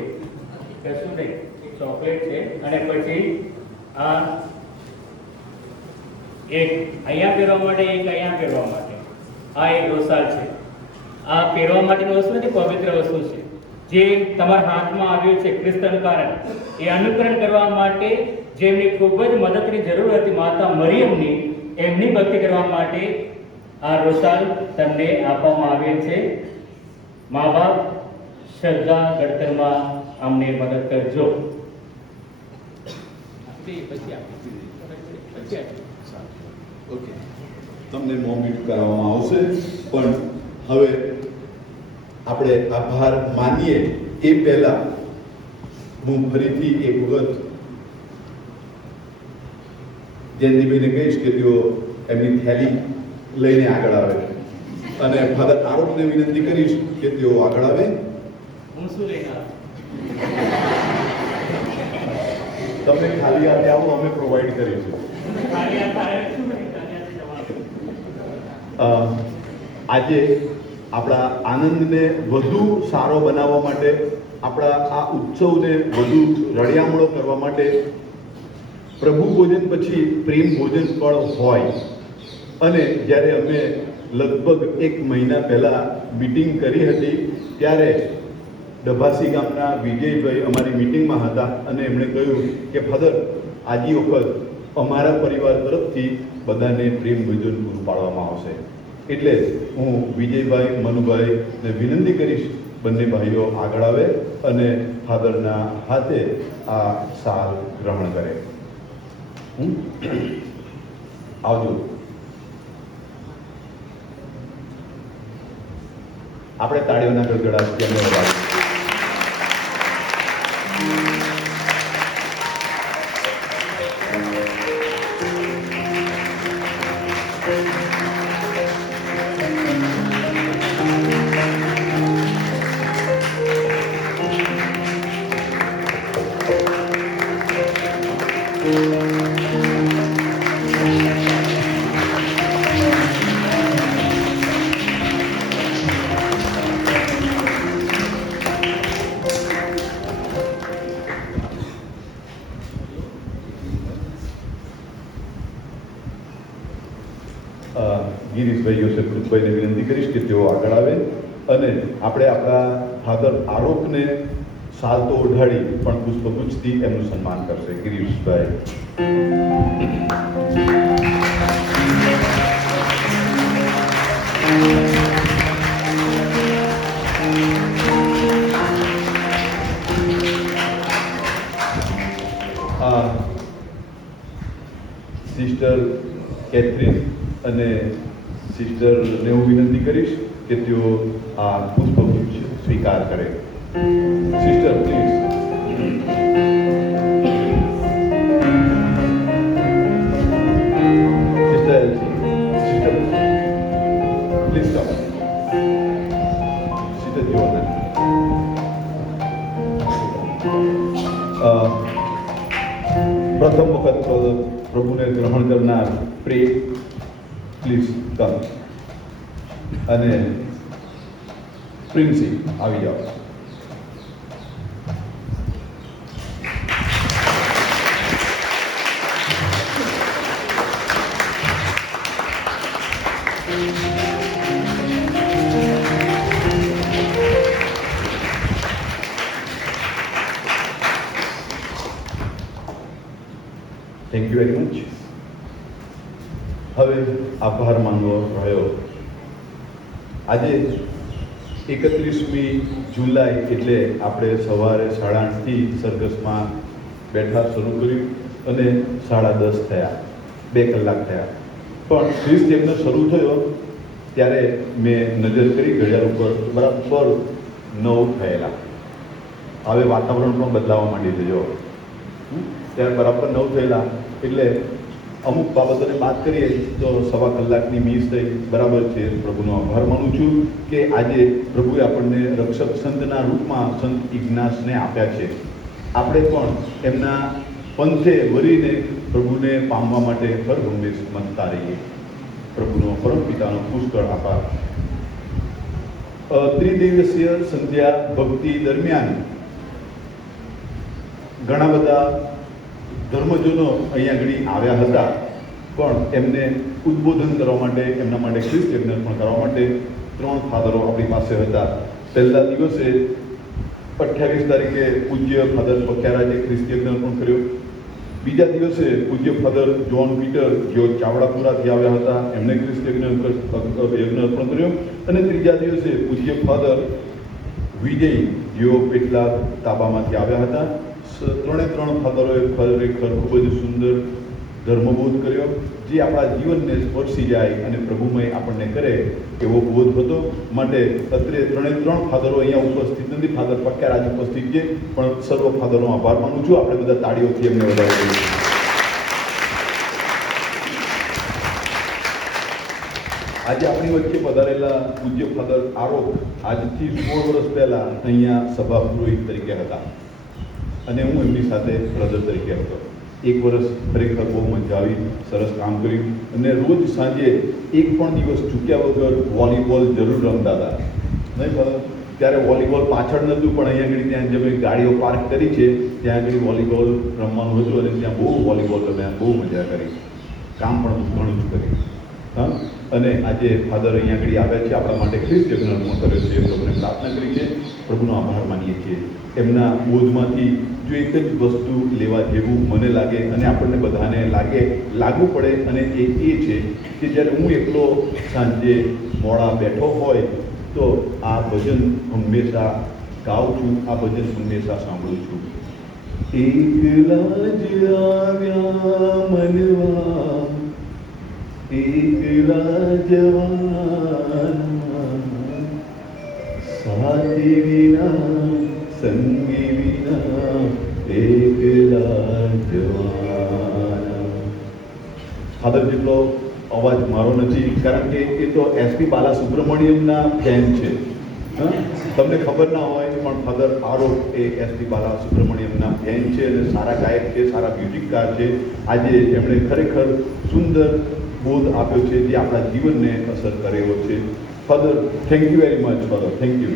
કશું નહીં, ચોકલેટ છે. અને પછી આ એક અહીંયા પહેરવા માટે, એક અહીંયા પહેરવા માટે, આ એક રોસાલ છે. આ પહેરવા માટેની વસ્તુ નથી, પવિત્ર વસ્તુ છે, જે તમારા હાથમાં આવ્યું છે ખ્રિસ્તનું કારણ. એ અનુકરણ કરવા માટે જેમની ખૂબ જ મદદની જરૂર હતી, માતા મરિયમની, એમની ભક્તિ કરવા માટે આ રોસાલ તમને આપવામાં આવે છે. મા બાપ, શ્રદ્ધા ઘડતરમાં અમને મદદ કરજો. ઓકે, તમને મોં મીઠું કરવામાં આવશે, પણ હવે આપણે આભાર માનીએ એ પહેલા હું ફરીથી એક વખત જયંતિભાઈને કહીશ કે તેઓ એમની થેલી લઈને આગળ આવે, અને ફાધર આરોપને વિનંતી કરીશ કે તેઓ આગળ આવે. હું શું લઈને તમે ખાલી હાથે આવો, અમે પ્રોવાઈડ કરીશું. ખાલી હાથે આવ્યા છું ને, ખાલી હાથે જવાનું. આજે આપણા આનંદને વધુ સારો બનાવવા માટે, આપણા આ ઉત્સવને વધુ રળિયામણો કરવા માટે પ્રભુ ભોજન પછી પ્રેમ ભોજન પણ હોય. અને જ્યારે અમે લગભગ 1 મહિના પહેલાં મિટિંગ કરી હતી ત્યારે ડભાસી ગામના વિજયભાઈ અમારી મિટિંગમાં હતા અને એમણે કહ્યું કે ફાધર, આજી વખત અમારા પરિવાર તરફથી બધાને પ્રેમ ભોજન પૂરું પાડવામાં આવશે. એટલે હું વિજયભાઈ, મનુભાઈને વિનંતી કરીશ બંને ભાઈઓ આગળ આવે અને ફાધરના હાથે આ સાલ ગ્રહણ કરે. આવજો. આપણે તાળીઓના ગડગડાટથી એમને વધાવીએ. ગિરીશભાઈ, યોસેફ કૃપભાઈને વિનંતી કરીશ કે તેઓ આગળ આવે અને આપણે આપણા ફાધર આરોપને સાલ તો ઓઢાડી પણ પુષ્પગુચ્છથી એમનું સન્માન કરશે. ગિરીશભાઈ. સિસ્ટર કેથરીન અને સિસ્ટરને હું વિનંતી કરીશ કે તેઓ આ પુષ્પગુચ્છ સ્વીકાર કરે. Sister please. Sister Elsie, sister please come. Sister Jeevan. પ્રથમ વખત પ્રભુને ગ્રહણ કરનાર પ્રેમ, પ્લીઝ કમ. અને પ્રિન્સી આવી જાઓ. Thank you very much. હવે આભાર માનવો રહ્યો. આજે 31મી જુલાઈ એટલે આપણે સવારે 8:30થી સરઘસમાં બેઠા શરૂ કર્યું અને 10:30 થયા, 2 કલાક થયા. પણ ખ્રિસ્ત યજ્ઞ શરૂ થયો ત્યારે મેં નજર કરી ઘડિયાળ ઉપર, બરાબર 9 થયેલા. હવે વાતાવરણ પણ બદલાવા માંડી થયો. ત્યારે બરાબર 9 થયેલા એટલે અમુક બાબતોને વાત કરીએ તો 1.25 કલાકની મિસ થઈ. બરાબર છે. પ્રભુનો આભાર માનું છું કે આજે પ્રભુએ આપણને રક્ષક સંતના રૂપમાં સંત ઇગ્નાસને આપ્યા છે. આપણે પણ એમના પંથે વરીને પ્રભુને પામવા માટે હર હંમેશ મથતા રહીએ. પ્રભુનો પરમપિતાનો પુષ્કળ આભાર. ત્રિદિવસીય સંધ્યા ભક્તિ દરમિયાન ઘણા બધા ધર્મજનો અહીંયા આગળ આવ્યા હતા, પણ એમને ઉદ્બોધન કરવા માટે, એમના માટે ખ્રિસ્ત યજ્ઞ પણ કરવા માટે 3 ફાધરો આપણી પાસે હતા. પહેલા દિવસે 28 તારીખે પૂજ્ય ફાધર પખ્યારાજે ખ્રિસ્ત યજ્ઞ પણ કર્યો. બીજા દિવસે પૂજ્ય ફાધર જોન પીટર, જેઓ ચાવડાપુરાથી આવ્યા હતા, એમણે ખ્રિસ્ત યજ્ઞ પણ કર્યો. અને ત્રીજા દિવસે પૂજ્ય ફાધર વિજય, જેઓ પેટલા તાબામાંથી આવ્યા હતા. 3 ફાધરોએ ખરેખર ખૂબ જ સુંદર ધર્મબોધ કર્યો, જે આપણા જીવનને સ્પર્શી જાય અને પ્રભુમય આપણને કરે એવો બોધ હતો. માટે અત્રે 3 ફાધરો અહીંયા ઉપસ્થિત નથી, ફાધર પખ્યારાજ ઉપસ્થિત છે, પણ સર્વ ફાધરનો આભાર માનું છું. આપણે બધા તાળીઓથી એમને વધાવીએ. આજે આપણી વચ્ચે પધારેલા પૂજ્ય ફાધર આરોપ આજથી 16 વર્ષ પહેલાં અહીંયા સભા પુરોહિત તરીકે હતા અને હું એમની સાથે બ્રધર તરીકે હતો. 1 વર્ષ ખરેખર બહુ મજા આવી, સરસ કામ કર્યું અને રોજ સાંજે એક પણ દિવસ ચૂક્યા વગર વોલીબોલ જરૂર રમતા હતા. નહીં ફાધર? ત્યારે વોલીબોલ પાછળ નહોતું પણ અહીંયા આગળ ત્યાં જે મેં ગાડીઓ પાર્ક કરી છે ત્યાં આગળ વોલીબોલ રમવાનું હતું અને ત્યાં બહુ વોલીબોલ રમ્યા, બહુ મજા કરી, કામ પણ ઘણું જ કર્યું. હા, અને આજે ફાધર અહીંયા આગળ આવ્યા છે, આપણા માટે ખ્રિસ્ત યજ્ઞ અર્પણ કર્યો છે, પ્રભુને પ્રાર્થના કરી છે, પ્રભુનો આભાર માનીએ છીએ. એમના બોધમાંથી જો એક જ વસ્તુ લેવા જેવું મને લાગે અને આપણને બધાને લાગુ પડે અને એ છે કે જ્યારે હું એકલો સાંજે મોડા બેઠો હોય તો આ ભજન હંમેશા ગાઉં છું, આ ભજન હંમેશા સાંભળું છું. એકલા જ આવ્યા મનવા, એકલા જવાના, સાથી વિના સંગી વિના એકલા જવાના. ફાધર જેટલો અવાજ મારો નથી, કારણ કે એ તો એસપી બાલાસુબ્રમણ્યમના ફેન છે. તમને ખબર ના હોય પણ ફાધર આરોપ એ એસપી બાલાસુબ્રમણ્યમના ફેન છે અને સારા ગાયક છે, સારા મ્યુઝિકકાર છે. આજે એમણે ખરેખર સુંદર બોધ આપ્યો છે જે આપણા જીવનને અસર કરેલો છે. Father, thank you very much father, thank you.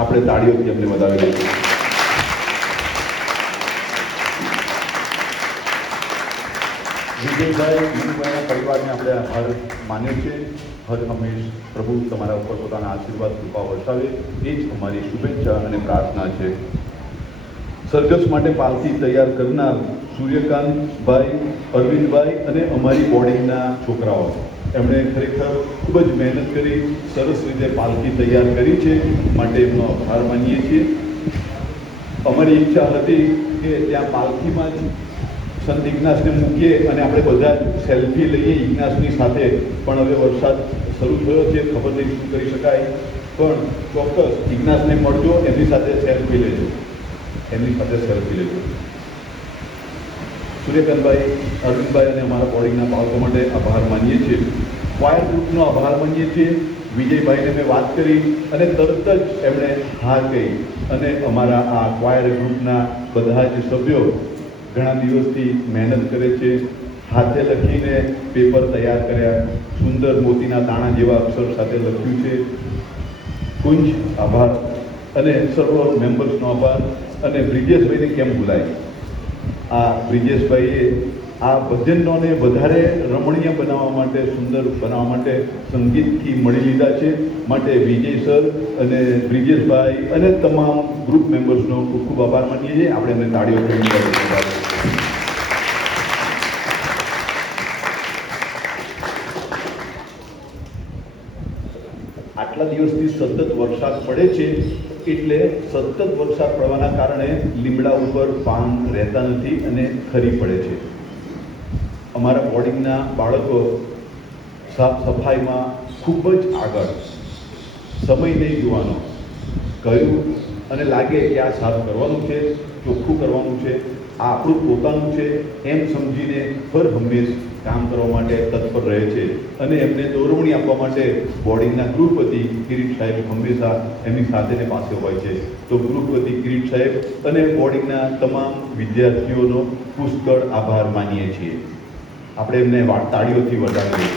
આપણે તાળીઓથી એમને વધાવી દઈશું. વિજયભાઈના પરિવારને આપણે આભાર માન્યો છે. હર હંમેશ પ્રભુ તમારા ઉપર પોતાના આશીર્વાદ કૃપા વરસાવે એ જ અમારી શુભેચ્છા અને પ્રાર્થના છે. સરઘસ માટે પાલખી તૈયાર કરનાર સૂર્યકાંતભાઈ, અરવિંદભાઈ અને અમારી બોર્ડિંગના છોકરાઓ, એમણે ખરેખર ખૂબ જ મહેનત કરી સરસ રીતે પાલખી તૈયાર કરી છે, માટે એમનો આભાર માનીએ છીએ. અમારી ઈચ્છા હતી કે ત્યાં પાલખીમાં જ સંત ઇગ્નાસને મૂકીએ અને આપણે બધા સેલ્ફી લઈએ ઇગ્નાસની સાથે, પણ હવે વરસાદ શરૂ થયો છે, ખબર નહીં શું કરી શકાય. પણ ચોક્કસ ઇગ્નાસને મળજો, એમની સાથે સેલ્ફી લેજો, એમની સાથે સેલ્ફી લેજો. સૂર્યકાંતભાઈ, અરવિંદભાઈ અને અમારા બોર્ડિંગના બાળકો માટે આભાર માનીએ છીએ. ક્વાયર ગ્રુપનો આભાર માનીએ છીએ. વિજયભાઈને મેં વાત કરી અને તરત જ એમણે હા કહી અને અમારા આ ક્વાયર ગ્રુપના બધા જ સભ્યો ઘણા દિવસથી મહેનત કરે છે, હાથે લખીને પેપર તૈયાર કર્યા, સુંદર મોતીના દાણા જેવા અક્ષર સાથે લખ્યું છે. કુંજ આભાર અને સર્વ મેમ્બર્સનો આભાર. અને બ્રિજેશભાઈને કેમ ભૂલાય? આ બ્રિજેશભાઈએ આ ભજનોને વધારે રમણીય બનાવવા માટે, સુંદર બનાવવા માટે સંગીતથી મળી લીધા છે. માટે વિજય સર અને બ્રિજેશભાઈ અને તમામ ગ્રુપ મેમ્બર્સનો ખૂબ ખૂબ આભાર માનીએ છીએ. આપણે એમને તાળીઓથી આટલા દિવસથી સતત વરસાદ પડે છે એટલે સતત વરસાદ પડવાના કારણે લીમડા ઉપર પાન રહેતા નથી અને ખરી પડે છે. અમારા બોર્ડિંગના બાળકો સાફ સફાઈમાં ખૂબ જ આગળ, સમય નહીં જોવાનો, કહ્યું અને લાગે કે આ સાફ કરવાનું છે, ચોખ્ખું કરવાનું છે, આ આપણું પોતાનું છે એમ સમજીને હર હંમેશ કામ કરવા માટે તત્પર રહે છે. અને એમને દોરવણી આપવા માટે બોર્ડિંગના ગૃહપતિ કિરીટ સાહેબ હંમેશા એમની સાથેને પાસે હોય છે. તો ગૃહપતિ કિરીટ સાહેબ અને બોર્ડિંગના તમામ વિદ્યાર્થીઓનો પુષ્કળ આભાર માનીએ છીએ. આપણે એમને તાળીઓથી વધાવીએ.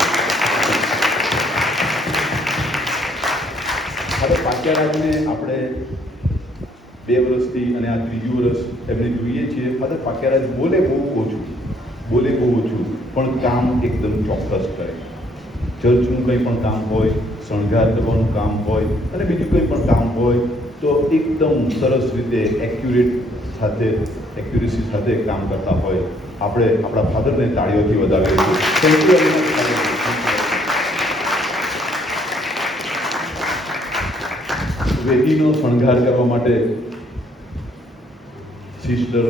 હવે પાક્યારાજને આપણે 2 વર્ષથી અને આ 3જું વર્ષ એમને જોઈએ છીએ. ફાધર પાક્યારાજ બોલે બહુ ઓછું, પણ કામ એકદમ ચોક્કસ કરે. ચર્ચનું કંઈ પણ કામ હોય, શણગાર કરવાનું કામ હોય અને બીજું કંઈ પણ કામ હોય તો એકદમ સરસ રીતે એક્યુરેસી સાથે કામ કરતા હોય. આપણે આપણા ફાધરને તાળીઓથી વધાવીએ છીએ. વેદીનો શણગાર કરવા માટે સિસ્ટર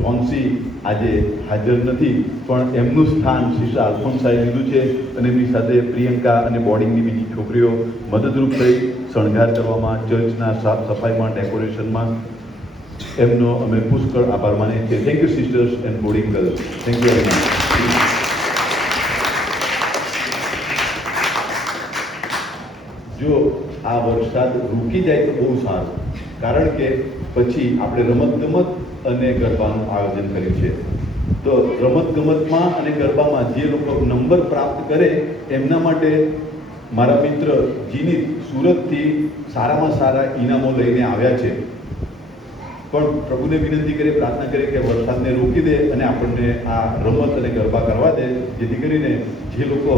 જોન્સી આજે હાજર નથી, પણ એમનું સ્થાન સિસ્ટર અલ્ફોન્સાએ લીધું છે અને એમની સાથે પ્રિયંકા અને બોર્ડિંગની બીજી છોકરીઓ મદદરૂપ થઈ શણગાર કરવામાં, ચર્ચના સાફ સફાઈમાં, ડેકોરેશનમાં. એમનો અમે પુષ્કળ આભાર માનીએ છીએ. Thank you sisters and boarding girls. Thank you very much. જો આ વરસાદ રૂકી જાય તો બહુ સારું, કારણ કે પછી આપણે રમતગમત અને ગરબાનું આયોજન કર્યું છે. તો રમતગમતમાં અને ગરબામાં જે લોકો નંબર પ્રાપ્ત કરે એમના માટે મારા મિત્ર જીનીત સુરતથી સારામાં સારા ઇનામો લઈને આવ્યા છે. પણ પ્રભુને વિનંતી કરી, પ્રાર્થના કરી કે વરસાદને રોકી દે અને આપણને આ રમત અને ગરબા કરવા દે, જેથી કરીને જે લોકો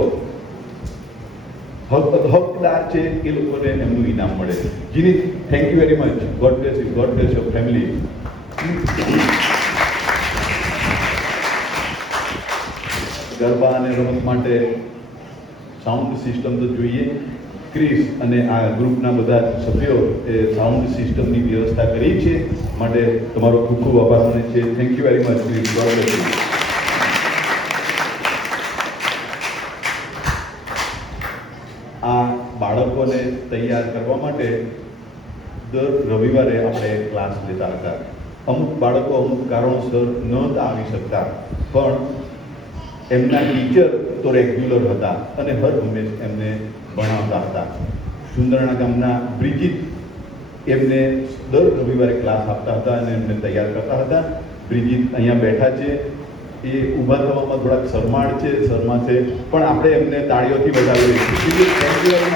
હકદાર છે એ લોકોને એમનું ઇનામ મળે. Jinit, thank you very much. God bless you. God bless your family. Garba અને રમત માટે સાઉન્ડ સિસ્ટમ તો જોઈએ. ક્રિસ અને આ ગ્રુપના બધા સભ્યો એ સાઉન્ડ સિસ્ટમની વ્યવસ્થા કરી છે, માટે તમારો ખૂબ ખૂબ આભાર માને છે. Thank you very much Chris. God bless you. આ બાળકોને તૈયાર કરવા માટે દર રવિવારે આપણે ક્લાસ લેતા હતા. અમુક બાળકો અમુક કારણોસર નહોતા આવી શકતા, પણ એમના ટીચર તો રેગ્યુલર હતા અને હર હંમેશ એમને ભણાવતા હતા. સુંદરણા ગામના બ્રિજિત એમને દર રવિવારે ક્લાસ આપતા હતા અને એમને તૈયાર કરતા હતા. બ્રિજિત અહીંયા બેઠા છે. એ ઊભા થવામાં થોડાક શરમાળ છે, પણ આપણે એમને તાળીઓથી વધાવીએ છીએ. Thank you very much.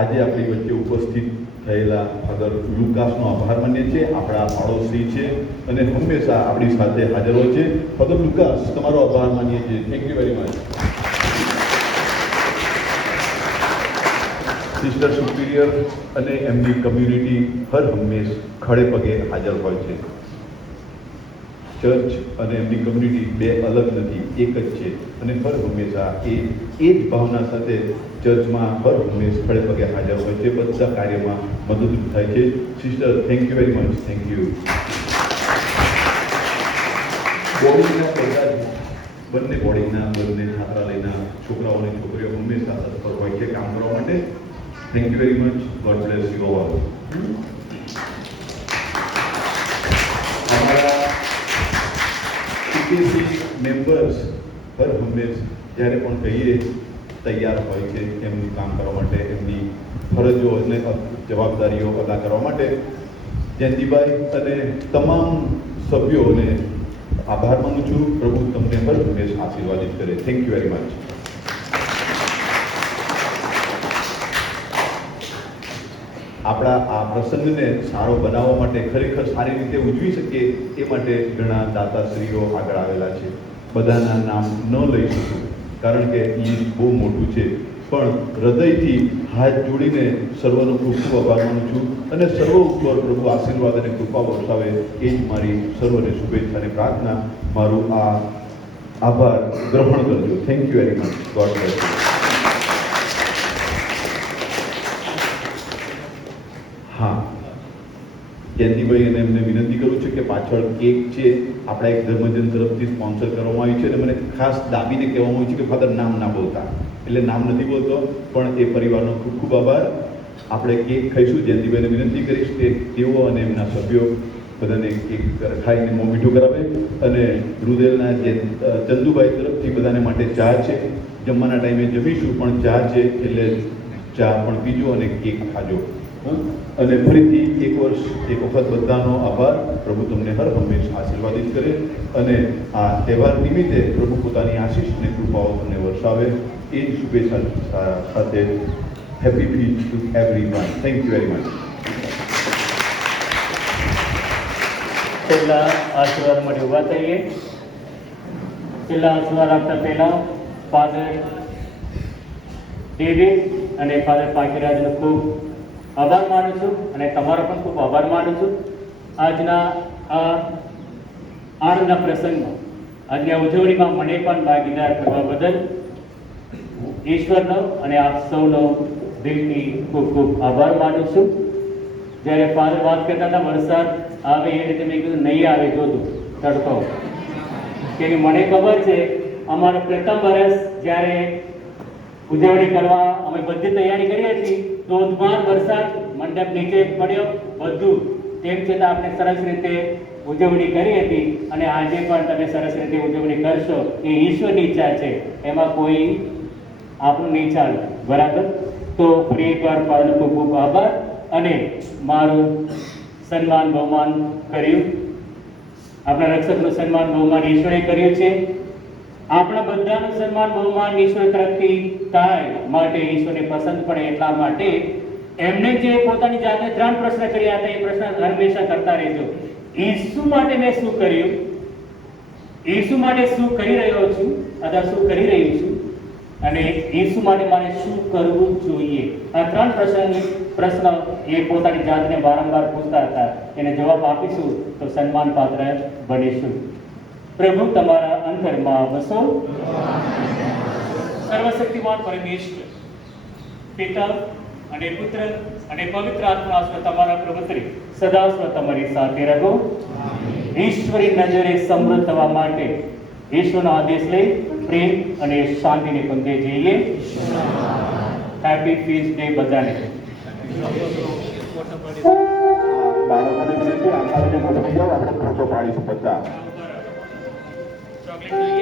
આજે આપણી વચ્ચે ઉપસ્થિત થયેલા ફાધર લુકાસનો આભાર માનીએ છીએ. આપણા પાડોશી છે અને હંમેશા આપણી સાથે હાજર હોય છે. ફાધર લુકાસ, તમારો આભાર માનીએ છીએ. Thank you very much. Sister superior અને એમની કમ્યુનિટી હર હંમેશ ખડે પગે હાજર હોય છે. ચર્ચ અને એમની કમ્યુનિટી બે અલગ નથી, એક જ છે અને હર હંમેશા એ જ ભાવના સાથે ચર્ચમાં હર હંમેશ ખડે પગે હાજર હોય છે. બધા કાર્યમાં મદદરૂપ થાય છે. Sister, thank you very much. Thank you. બોર્ડિંગના બધા બંને છાત્રાલયના છોકરાઓ અને છોકરીઓ હંમેશા તત્પર હોય છે કામ કરવા માટે. Thank you very much. God bless you all. અમારા PKC મેમ્બર્સ હર હંમેશ જ્યારે પણ કહીએ તૈયાર હોય છે એમનું કામ કરવા માટે, એમની ફરજો અને જવાબદારીઓ અદા કરવા માટે. જયંતિભાઈ અને તમામ સભ્યોને આભાર માનું છું. પ્રભુ તમને હર હંમેશ આશીર્વાદિત કરે. Thank you very much. આપણા આ પ્રસંગને સારો બનાવવા માટે, ખરેખર સારી રીતે ઉજવી શકીએ એ માટે ઘણા દાતાશ્રીઓ આગળ આવેલા છે. બધાના નામ ન લઈ શકું કારણ કે લિસ્ટ બહુ મોટું છે, પણ હૃદયથી હાથ જોડીને સર્વનો ખૂબ ખૂબ આભાર માનું છું અને સર્વ ઉપર પ્રભુ આશીર્વાદ અને કૃપા વરસાવે એ જ મારી સર્વને શુભેચ્છા અને પ્રાર્થના. મારું આ આભાર ગ્રહણ કરજો. Thank you very much. God bless you. હા, જયંતિભાઈ અને એમને વિનંતી કરું છું કે પાછળ કેક છે આપણા એક ધર્મજન તરફથી સ્પોન્સર કરવામાં આવી છે અને મને ખાસ દાબીને કહેવામાં આવ્યું છે કે ફાધર નામ ના બોલતા, એટલે નામ નથી બોલતો, પણ એ પરિવારનો ખૂબ ખૂબ આભાર. આપણે કેક ખાઈશું. જયંતિભાઈને વિનંતી કરીશ કે તેઓ અને એમના સભ્યો બધાને કેક ખાઈને મોં મીઠું કરાવે અને રુદેલના જે ચંદુભાઈ તરફથી બધાને માટે ચા છે. જમવાના ટાઈમે જમીશું પણ ચા છે, એટલે ચા પણ પીજો અને કેક ખાજો. અને ફરીથી એક વખત બધાનો આભાર. પ્રભુ તમને હર હંમેશ આશીર્વાદિત કરે અને આ તહેવાર નિમિત્તે પ્રભુ પોતાની આશીષ અને કૃપાઓ તમને વરસાવે એ જ શુભેચ્છા સાથે happy feast to everyone. Thank you very much. છેલ્લા આશીર્વાદ માટે ઊભા થઈએ. છેલ્લા આશીર્વાદ આપતા પહેલા ફાધર ડેવિડ અને ફાધર પાકીરાજનો ખૂબ આભાર માનું છું અને તમારો પણ ખૂબ આભાર માનું છું. આજના આ આનંદના પ્રસંગમાં, આજની આ ઉજવણીમાં મને પણ ભાગીદાર કરવા બદલ ઈશ્વરનો અને આપ સૌનો દિલથી ખૂબ ખૂબ આભાર માનું છું. જ્યારે ફાધર વાત કરતા હતા વરસાદ આવે એ રીતે મેં કીધું નહીં આવે જોતું તડકો, કે મને ખબર છે અમારો પ્રથમ વર્ષ જ્યારે ઉજવણી કરવા અમે બધી તૈયારી કરી હતી, ધોધમાર વરસાદ, મંડપ નીચે પડ્યો બધું, તેમ છતાં આપણે સરસ રીતે ઉજવણી કરી હતી અને આજે પણ તમે સરસ રીતે ઉજવણી કરશો એ ઈશ્વરની ઈચ્છા છે, એમાં કોઈ આપણું નહીં ચાલે, બરાબર? તો ફરી એકવાર ફાધરનો ખૂબ ખૂબ આભાર. અને મારું સન્માન બહુમાન કર્યું, આપણા રક્ષકનું સન્માન બહુમાન ઈશ્વરે કર્યું છે. આપણા બધાનું સન્માન બહુમાન ઈશ્વર તરફથી થાય માટે ઈશ્વરને પસંદ પડે એટલા માટે એમને જે પોતાની જાતને 3 પ્રશ્ન કર્યા હતા એ પ્રશ્ન હંમેશા કરતા રહેજો. ઈસુ માટે મેં શું કર્યું, ઈસુ માટે શું કરી રહ્યો છું અથવા શું કરી રહી છું, અને ઈસુ માટે મારે શું કરવું જોઈએ. આ 3 પ્રશ્ન એ પોતાની જાતને વારંવાર પૂછતા હતા. એને જવાબ આપીશું તો સન્માન પાત્ર બનીશું. પ્રભુ તમારા અંતરમાં વસો. સર્વશક્તિમાન પરમેશ્વર પિતા અને પુત્ર અને પવિત્ર આત્મા સ્વ તમારા પ્રભુત્રી સદા સ્વ તમારી સાથે રહો. ઈશ્વરી નજરે સમૃદ્ધ થવા માટે ઈશ્વરનો આદેશ લઈ પ્રેમ અને શાંતિને પંથે જઈએ. હેપી ફીસ્ટ ડે બધાને. બાળકોને વિનંતી, આંગણાને મોટો થઈ જાઓ, આપણે ફોટો પાડીશું બધા. ચોકલેટ